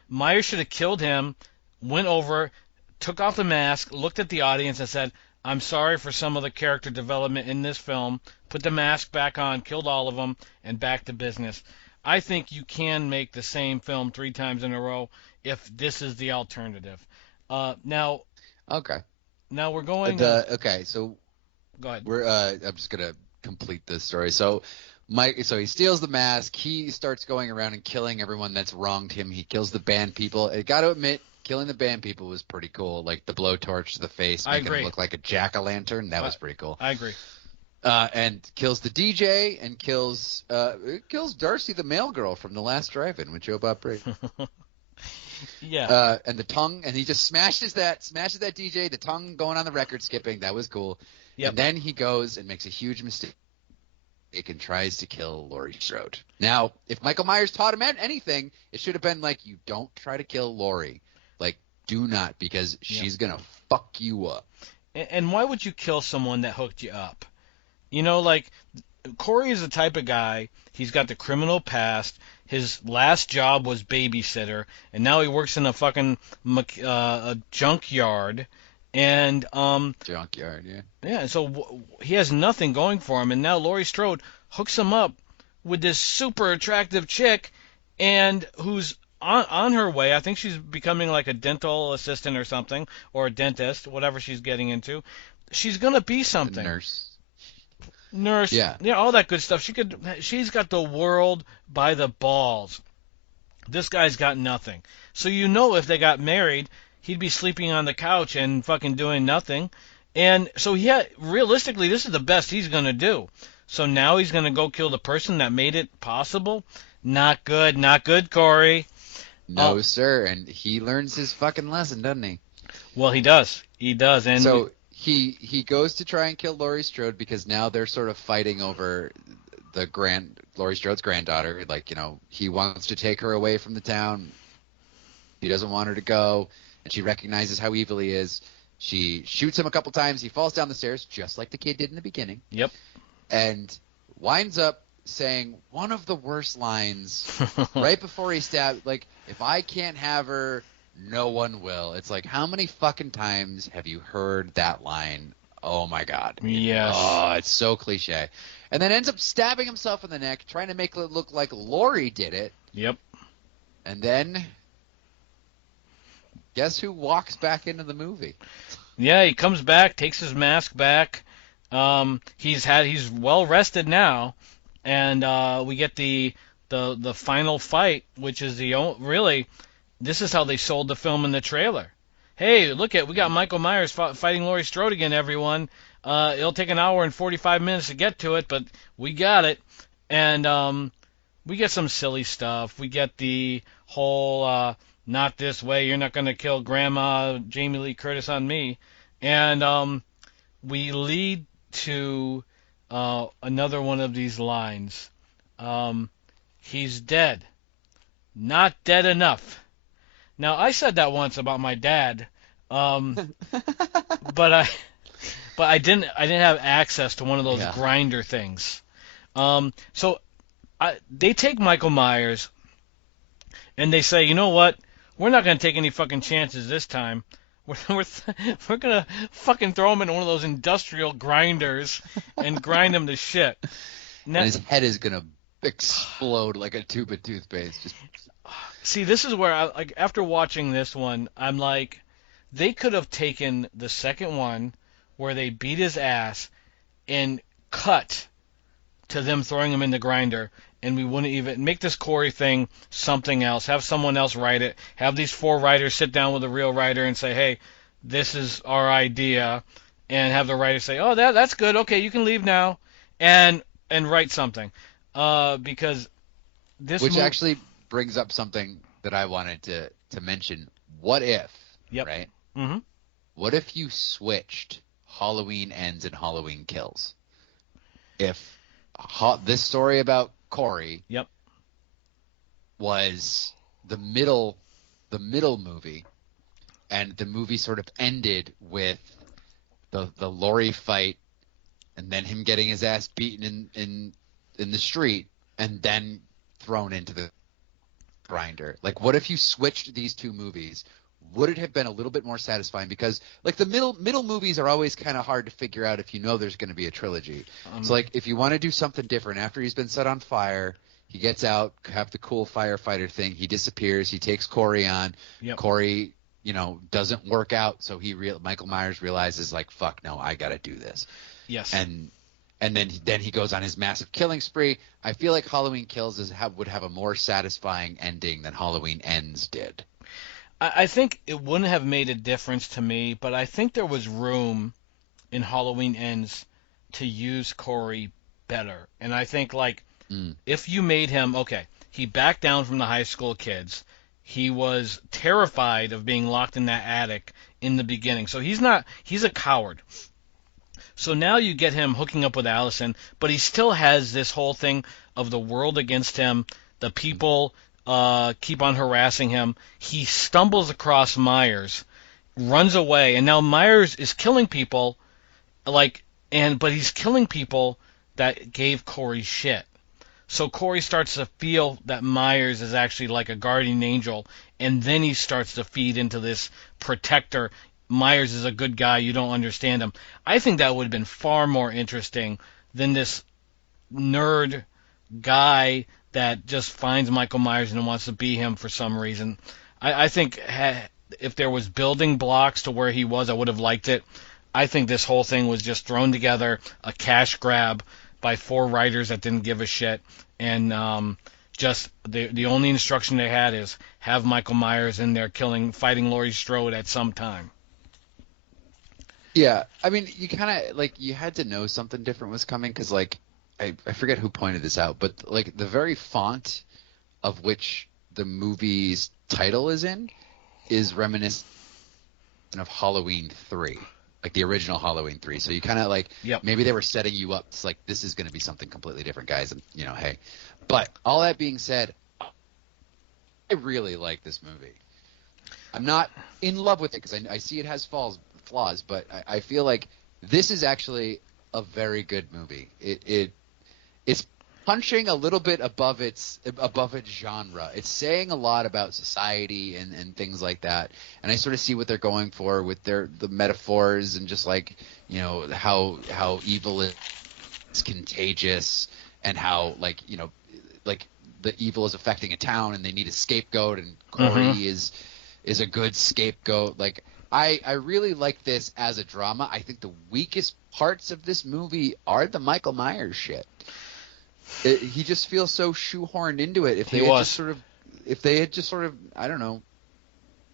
Myers should have killed him, went over, took off the mask, looked at the audience and said, I'm sorry for some of the character development in this film, put the mask back on, killed all of them, and back to business. I think you can make the same film 3 times in a row if this is the alternative. Now we're going... okay, so... Go ahead. I'm just going to complete this story. So he steals the mask. He starts going around and killing everyone that's wronged him. He kills the band people. I got to admit, killing the band people was pretty cool. Like the blowtorch to the face, making him look like a jack-o'-lantern. That was pretty cool. I agree. And kills the DJ and kills Darcy, the mail girl from The Last Drive-In with Joe Bob Brady. Yeah. And the tongue, and he just smashes that DJ, the tongue going on the record skipping. That was cool. Yep. And then he goes and makes a huge mistake and tries to kill Laurie Strode. Now, if Michael Myers taught him anything, it should have been like, you don't try to kill Laurie. Like, do not, because she's going to fuck you up. And why would you kill someone that hooked you up? You know, like Corey is the type of guy. He's got the criminal past. His last job was babysitter, and now he works in a fucking a junkyard. And Junkyard, yeah. yeah, so he has nothing going for him, and now Laurie Strode hooks him up with this super attractive chick, and who's on her way. I think she's becoming like a dental assistant or something, or a dentist, whatever she's getting into. She's gonna be something. Nurse, Yeah. all that good stuff. She's got the world by the balls. This guy's got nothing. So you know if they got married, he'd be sleeping on the couch and fucking doing nothing. And so realistically, this is the best he's gonna do. So now he's gonna go kill the person that made it possible. Not good, Corey. No, sir. And he learns his fucking lesson, doesn't he? Well, he does. And so he goes to try and kill Laurie Strode because now they're sort of fighting over Laurie Strode's granddaughter. Like, he wants to take her away from the town. He doesn't want her to go, and she recognizes how evil he is. She shoots him a couple times. He falls down the stairs, just like the kid did in the beginning. Yep. And winds up saying one of the worst lines right before he stabbed. Like, if I can't have her, no one will. It's like, how many fucking times have you heard that line? Oh my God. Yes. Oh, it's so cliche. And then ends up stabbing himself in the neck, trying to make it look like Laurie did it. Yep. And then guess who walks back into the movie? Yeah, he comes back, takes his mask back. He's well rested now, and we get the final fight, which is really. This is how they sold the film in the trailer. Hey, we got Michael Myers fighting Laurie Strode again, everyone. It'll take an hour and 45 minutes to get to it, but we got it. And we get some silly stuff. We get the whole not this way, you're not going to kill Grandma Jamie Lee Curtis on me. And we lead to another one of these lines. He's dead. Not dead enough. Now, I said that once about my dad, but I didn't have access to one of those grinder things. So they take Michael Myers and they say, you know what? We're not going to take any fucking chances this time. We're going to fucking throw him in one of those industrial grinders and grind him to shit. And his head is going to explode like a tube of toothpaste. Just... See, this is where after watching this one, I'm like, they could have taken the second one where they beat his ass and cut to them throwing him in the grinder, and we wouldn't even make this Corey thing something else. Have someone else write it. Have these 4 writers sit down with a real writer and say, hey, this is our idea, and have the writer say, oh, that's good. Okay, you can leave now, and write something, because this actually brings up something that I wanted to mention. What if, right? Mm-hmm. What if you switched Halloween Ends and Halloween Kills? If this story about Corey was the middle movie, and the movie sort of ended with the Laurie fight, and then him getting his ass beaten in the street, and then thrown into the grinder. Like, what if you switched these two movies? Would it have been a little bit more satisfying? Because like the middle movies are always kind of hard to figure out if you know there's going to be a trilogy. So like if you want to do something different after he's been set on fire, he gets out, have the cool firefighter thing, he disappears, he takes Corey on. Corey, doesn't work out, so Michael Myers realizes like, fuck no, I got to do this. Yes. And then he goes on his massive killing spree. I feel like Halloween Kills would have a more satisfying ending than Halloween Ends did. I think it wouldn't have made a difference to me, but I think there was room in Halloween Ends to use Corey better. And I think, if you made him, he backed down from the high school kids. He was terrified of being locked in that attic in the beginning. So he's a coward. So now you get him hooking up with Allison, but he still has this whole thing of the world against him, the people keep on harassing him. He stumbles across Myers runs away, and now Myers is killing people, but he's killing people that gave Corey shit. So Corey starts to feel that Myers is actually like a guardian angel, and then he starts to feed into this protector. Myers is a good guy, you don't understand him. I think that would have been far more interesting than this nerd guy that just finds Michael Myers and wants to be him for some reason. I think if there was building blocks to where he was, I would have liked it. I think this whole thing was just thrown together, a cash grab by 4 writers that didn't give a shit, and just the only instruction they had is have Michael Myers in there fighting Laurie Strode at some time. Yeah, I mean, you kind of like you had to know something different was coming because I forget who pointed this out, but like the very font of which the movie's title is in is reminiscent of Halloween 3. Like the original Halloween 3. So you kind of maybe they were setting you up. It's like, this is going to be something completely different, guys. And, hey. But all that being said, I really like this movie. I'm not in love with it because I see it has flaws, but I feel like this is actually a very good movie. It's punching a little bit above its genre. It's saying a lot about society and things like that. And I sort of see what they're going for with the metaphors and just how evil is contagious and how the evil is affecting a town and they need a scapegoat and Corey is a good scapegoat. I really like this as a drama. I think the weakest parts of this movie are the Michael Myers shit. He just feels so shoehorned into it. If they had just sort of, I don't know,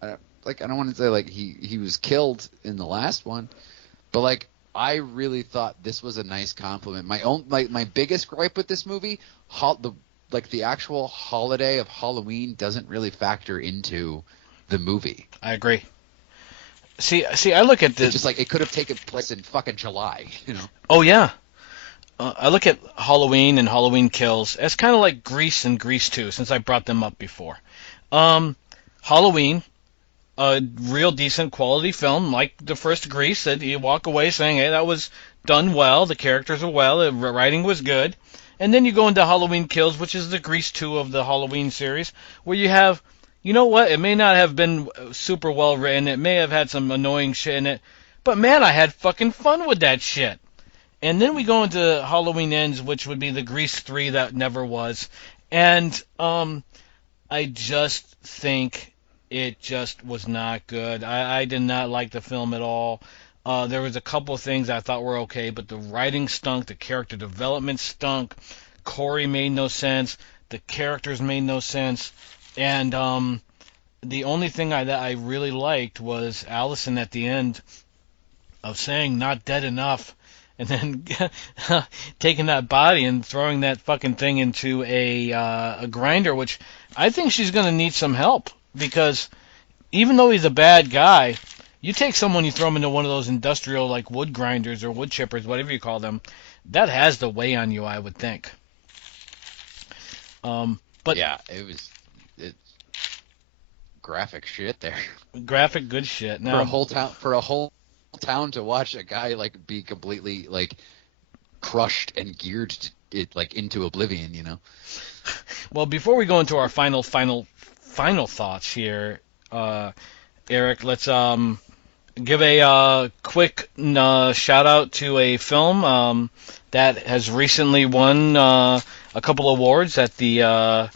I don't want to say he was killed in the last one, but I really thought this was a nice compliment. My biggest gripe with this movie, the actual holiday of Halloween doesn't really factor into the movie. I agree. See, I look at this. It's just it could have taken place in fucking July, Oh yeah. I look at Halloween and Halloween Kills as kind of like Grease and Grease 2, since I brought them up before. Halloween, a real decent quality film, like the first Grease, that you walk away saying, hey, that was done well, the characters were well, the writing was good. And then you go into Halloween Kills, which is the Grease 2 of the Halloween series, where you have, you know what, it may not have been super well written, it may have had some annoying shit in it, but man, I had fucking fun with that shit. And then we go into Halloween Ends, which would be the Grease 3 that never was. And I just think it just was not good. I did not like the film at all. There was a couple of things I thought were okay, but the writing stunk, the character development stunk, Corey made no sense, the characters made no sense, and the only thing that I really liked was Allison at the end of saying not dead enough, and then taking that body and throwing that fucking thing into a grinder, which I think she's going to need some help, because even though he's a bad guy, you take someone, you throw him into one of those industrial wood grinders or wood chippers, whatever you call them, that has to weigh on you, I would think. But yeah, it's graphic shit there. Graphic good shit. Now, for a whole town to watch a guy be completely crushed and geared into oblivion, Well, before we go into our final thoughts here, Eric, let's give a quick shout out to a film that has recently won a couple awards at the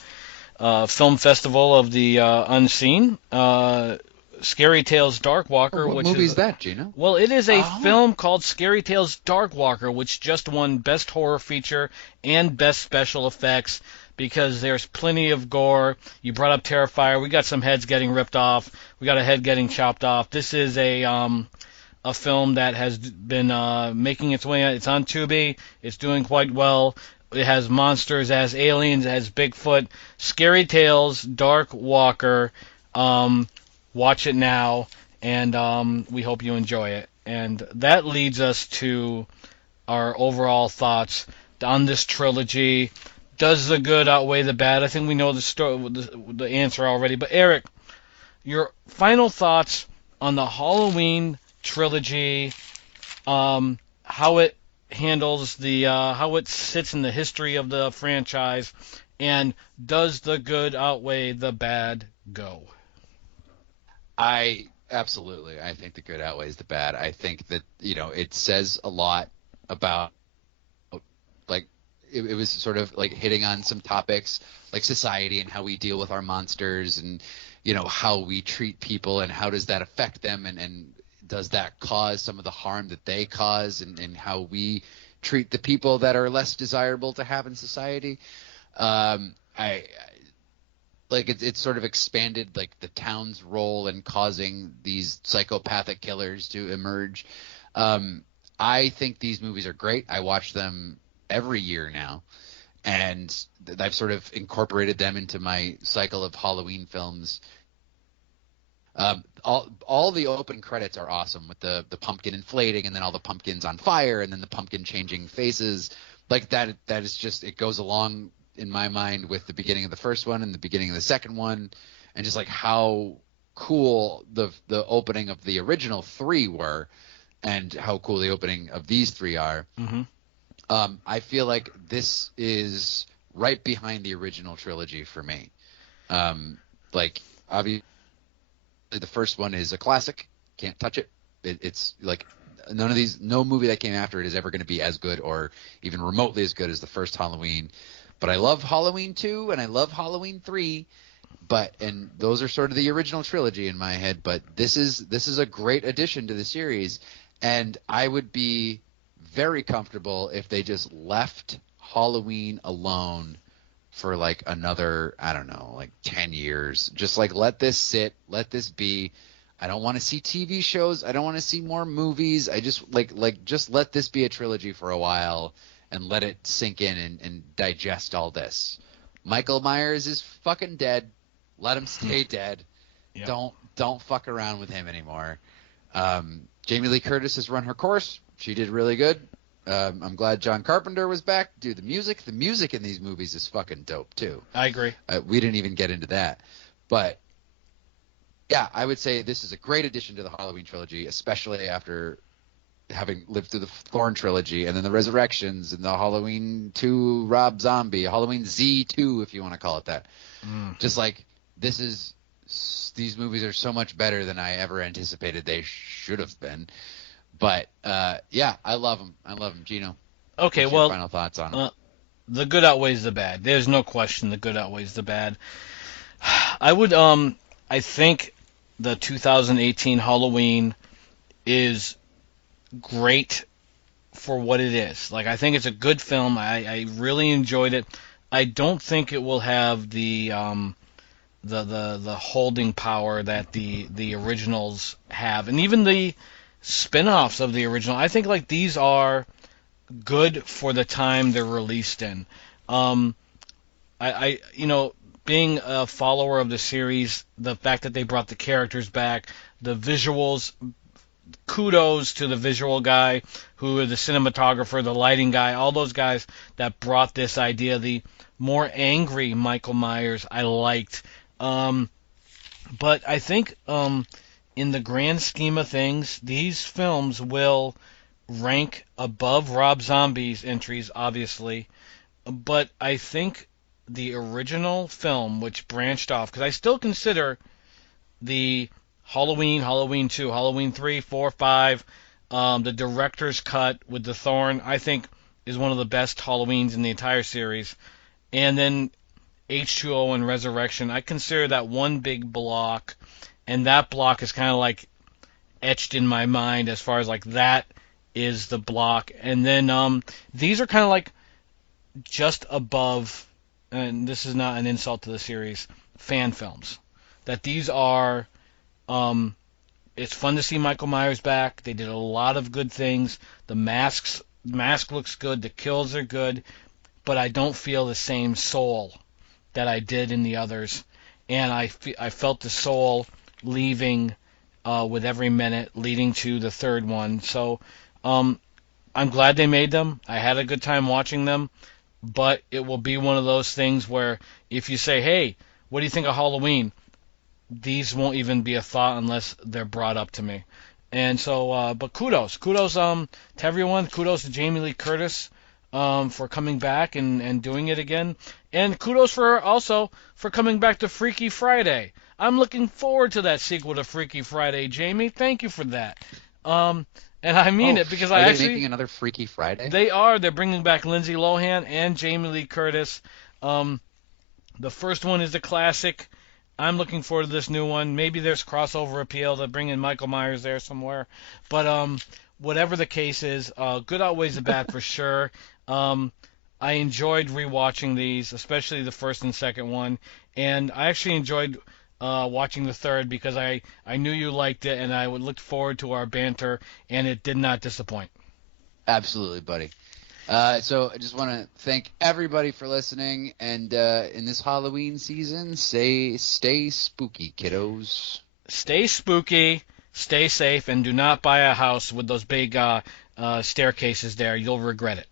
Film Festival of the Unseen. Scary Tales Dark Walker. What movie is that, Geno? Well, it is a film called Scary Tales Dark Walker, which just won Best Horror Feature and Best Special Effects, because there's plenty of gore. You brought up Terrifier. We got some heads getting ripped off. We got a head getting chopped off. This is a film that has been making its way. It's on Tubi. It's doing quite well. It has monsters, it has aliens, it has Bigfoot. Scary Tales Dark Walker. Watch it now, and we hope you enjoy it. And that leads us to our overall thoughts on this trilogy. Does the good outweigh the bad? I think we know the answer already. But Eric, your final thoughts on the Halloween trilogy, how it handles how it sits in the history of the franchise, and does the good outweigh the bad? Go. I absolutely. I think the good outweighs the bad. I think that, it says a lot about, like, it was sort of like hitting on some topics like society and how we deal with our monsters, and how we treat people and how does that affect them, and does that cause some of the harm that they cause, and how we treat the people that are less desirable to have in society. I like it's sort of expanded like the town's role in causing these psychopathic killers to emerge. I think these movies are great. I watch them every year now, and I've sort of incorporated them into my cycle of Halloween films. All the open credits are awesome, with the pumpkin inflating and then all the pumpkins on fire and then the pumpkin changing faces. Like that is just, it goes along in my mind with the beginning of the first one and the beginning of the second one, and just like how cool the opening of the original three were and how cool the opening of these three are. Mm-hmm. I feel like this is right behind the original trilogy for me. Like, obviously the first one is a classic, can't touch it. It's like no movie that came after it is ever going to be as good or even remotely as good as the first Halloween. But I love Halloween 2 and I love Halloween 3, and those are sort of the original trilogy in my head. But this is a great addition to the series, and I would be very comfortable if they just left Halloween alone for like another, I don't know, like 10 years. Just like let this sit, let this be. I don't want to see TV shows. I don't want to see more movies. I just just let this be a trilogy for a while and let it sink in and digest all this. Michael Myers is fucking dead. Let him stay dead. Yep. Don't fuck around with him anymore. Jamie Lee Curtis has run her course. She did really good. I'm glad John Carpenter was back. Dude, the music in these movies is fucking dope too. I agree. We didn't even get into that. But yeah, I would say this is a great addition to the Halloween trilogy, especially after having lived through the Thorn trilogy and then the Resurrections and the Halloween 2 Rob Zombie, Halloween Z2 if you want to call it that. Just like these movies are so much better than I ever anticipated they should have been. But yeah, I love them. Geno. Okay, what's your final thoughts on them? The good outweighs the bad. There's no question the good outweighs the bad. I would I think the 2018 Halloween is great for what it is. Like, I think it's a good film. I really enjoyed it. I don't think it will have the holding power that the originals have, and even the spin-offs of the original. I think like these are good for the time they're released in. I being a follower of the series, the fact that they brought the characters back, the visuals, kudos to the visual guy, the cinematographer, the lighting guy, all those guys that brought this idea. The more angry Michael Myers I liked. But I think in the grand scheme of things, these films will rank above Rob Zombie's entries, obviously. But I think the original film, which branched off, because I still consider the Halloween, Halloween 2, Halloween 3, 4, 5, the director's cut with the Thorn, I think is one of the best Halloweens in the entire series. And then H2O and Resurrection, I consider that one big block, and that block is kind of like etched in my mind as far as like that is the block. And then these are kind of like just above, and this is not an insult to the series, fan films. That these are, it's fun to see Michael Myers back. They did a lot of good things. The mask looks good. The kills are good. But I don't feel the same soul that I did in the others. And I felt the soul leaving with every minute, leading to the third one. So I'm glad they made them. I had a good time watching them. But it will be one of those things where if you say, hey, what do you think of Halloween? these won't even be a thought unless they're brought up to me. And so, but kudos to everyone. Kudos to Jamie Lee Curtis for coming back and doing it again, and kudos for also for coming back to Freaky Friday. I'm looking forward to that sequel to Freaky Friday, Jamie. Thank you for that. And I mean it because I are they actually making another Freaky Friday? they are. They're bringing back Lindsay Lohan and Jamie Lee Curtis. The first one is the classic. I'm looking forward to this new one. Maybe there's crossover appeal to bring in Michael Myers there somewhere. But whatever the case is, good outweighs the bad for sure. I enjoyed rewatching these, especially the first and second one, and I actually enjoyed watching the third because I knew you liked it, and I would look forward to our banter, and it did not disappoint. Absolutely, buddy. So I just want to thank everybody for listening, and in this Halloween season, stay spooky, kiddos. Stay spooky, stay safe, and do not buy a house with those big staircases there. You'll regret it.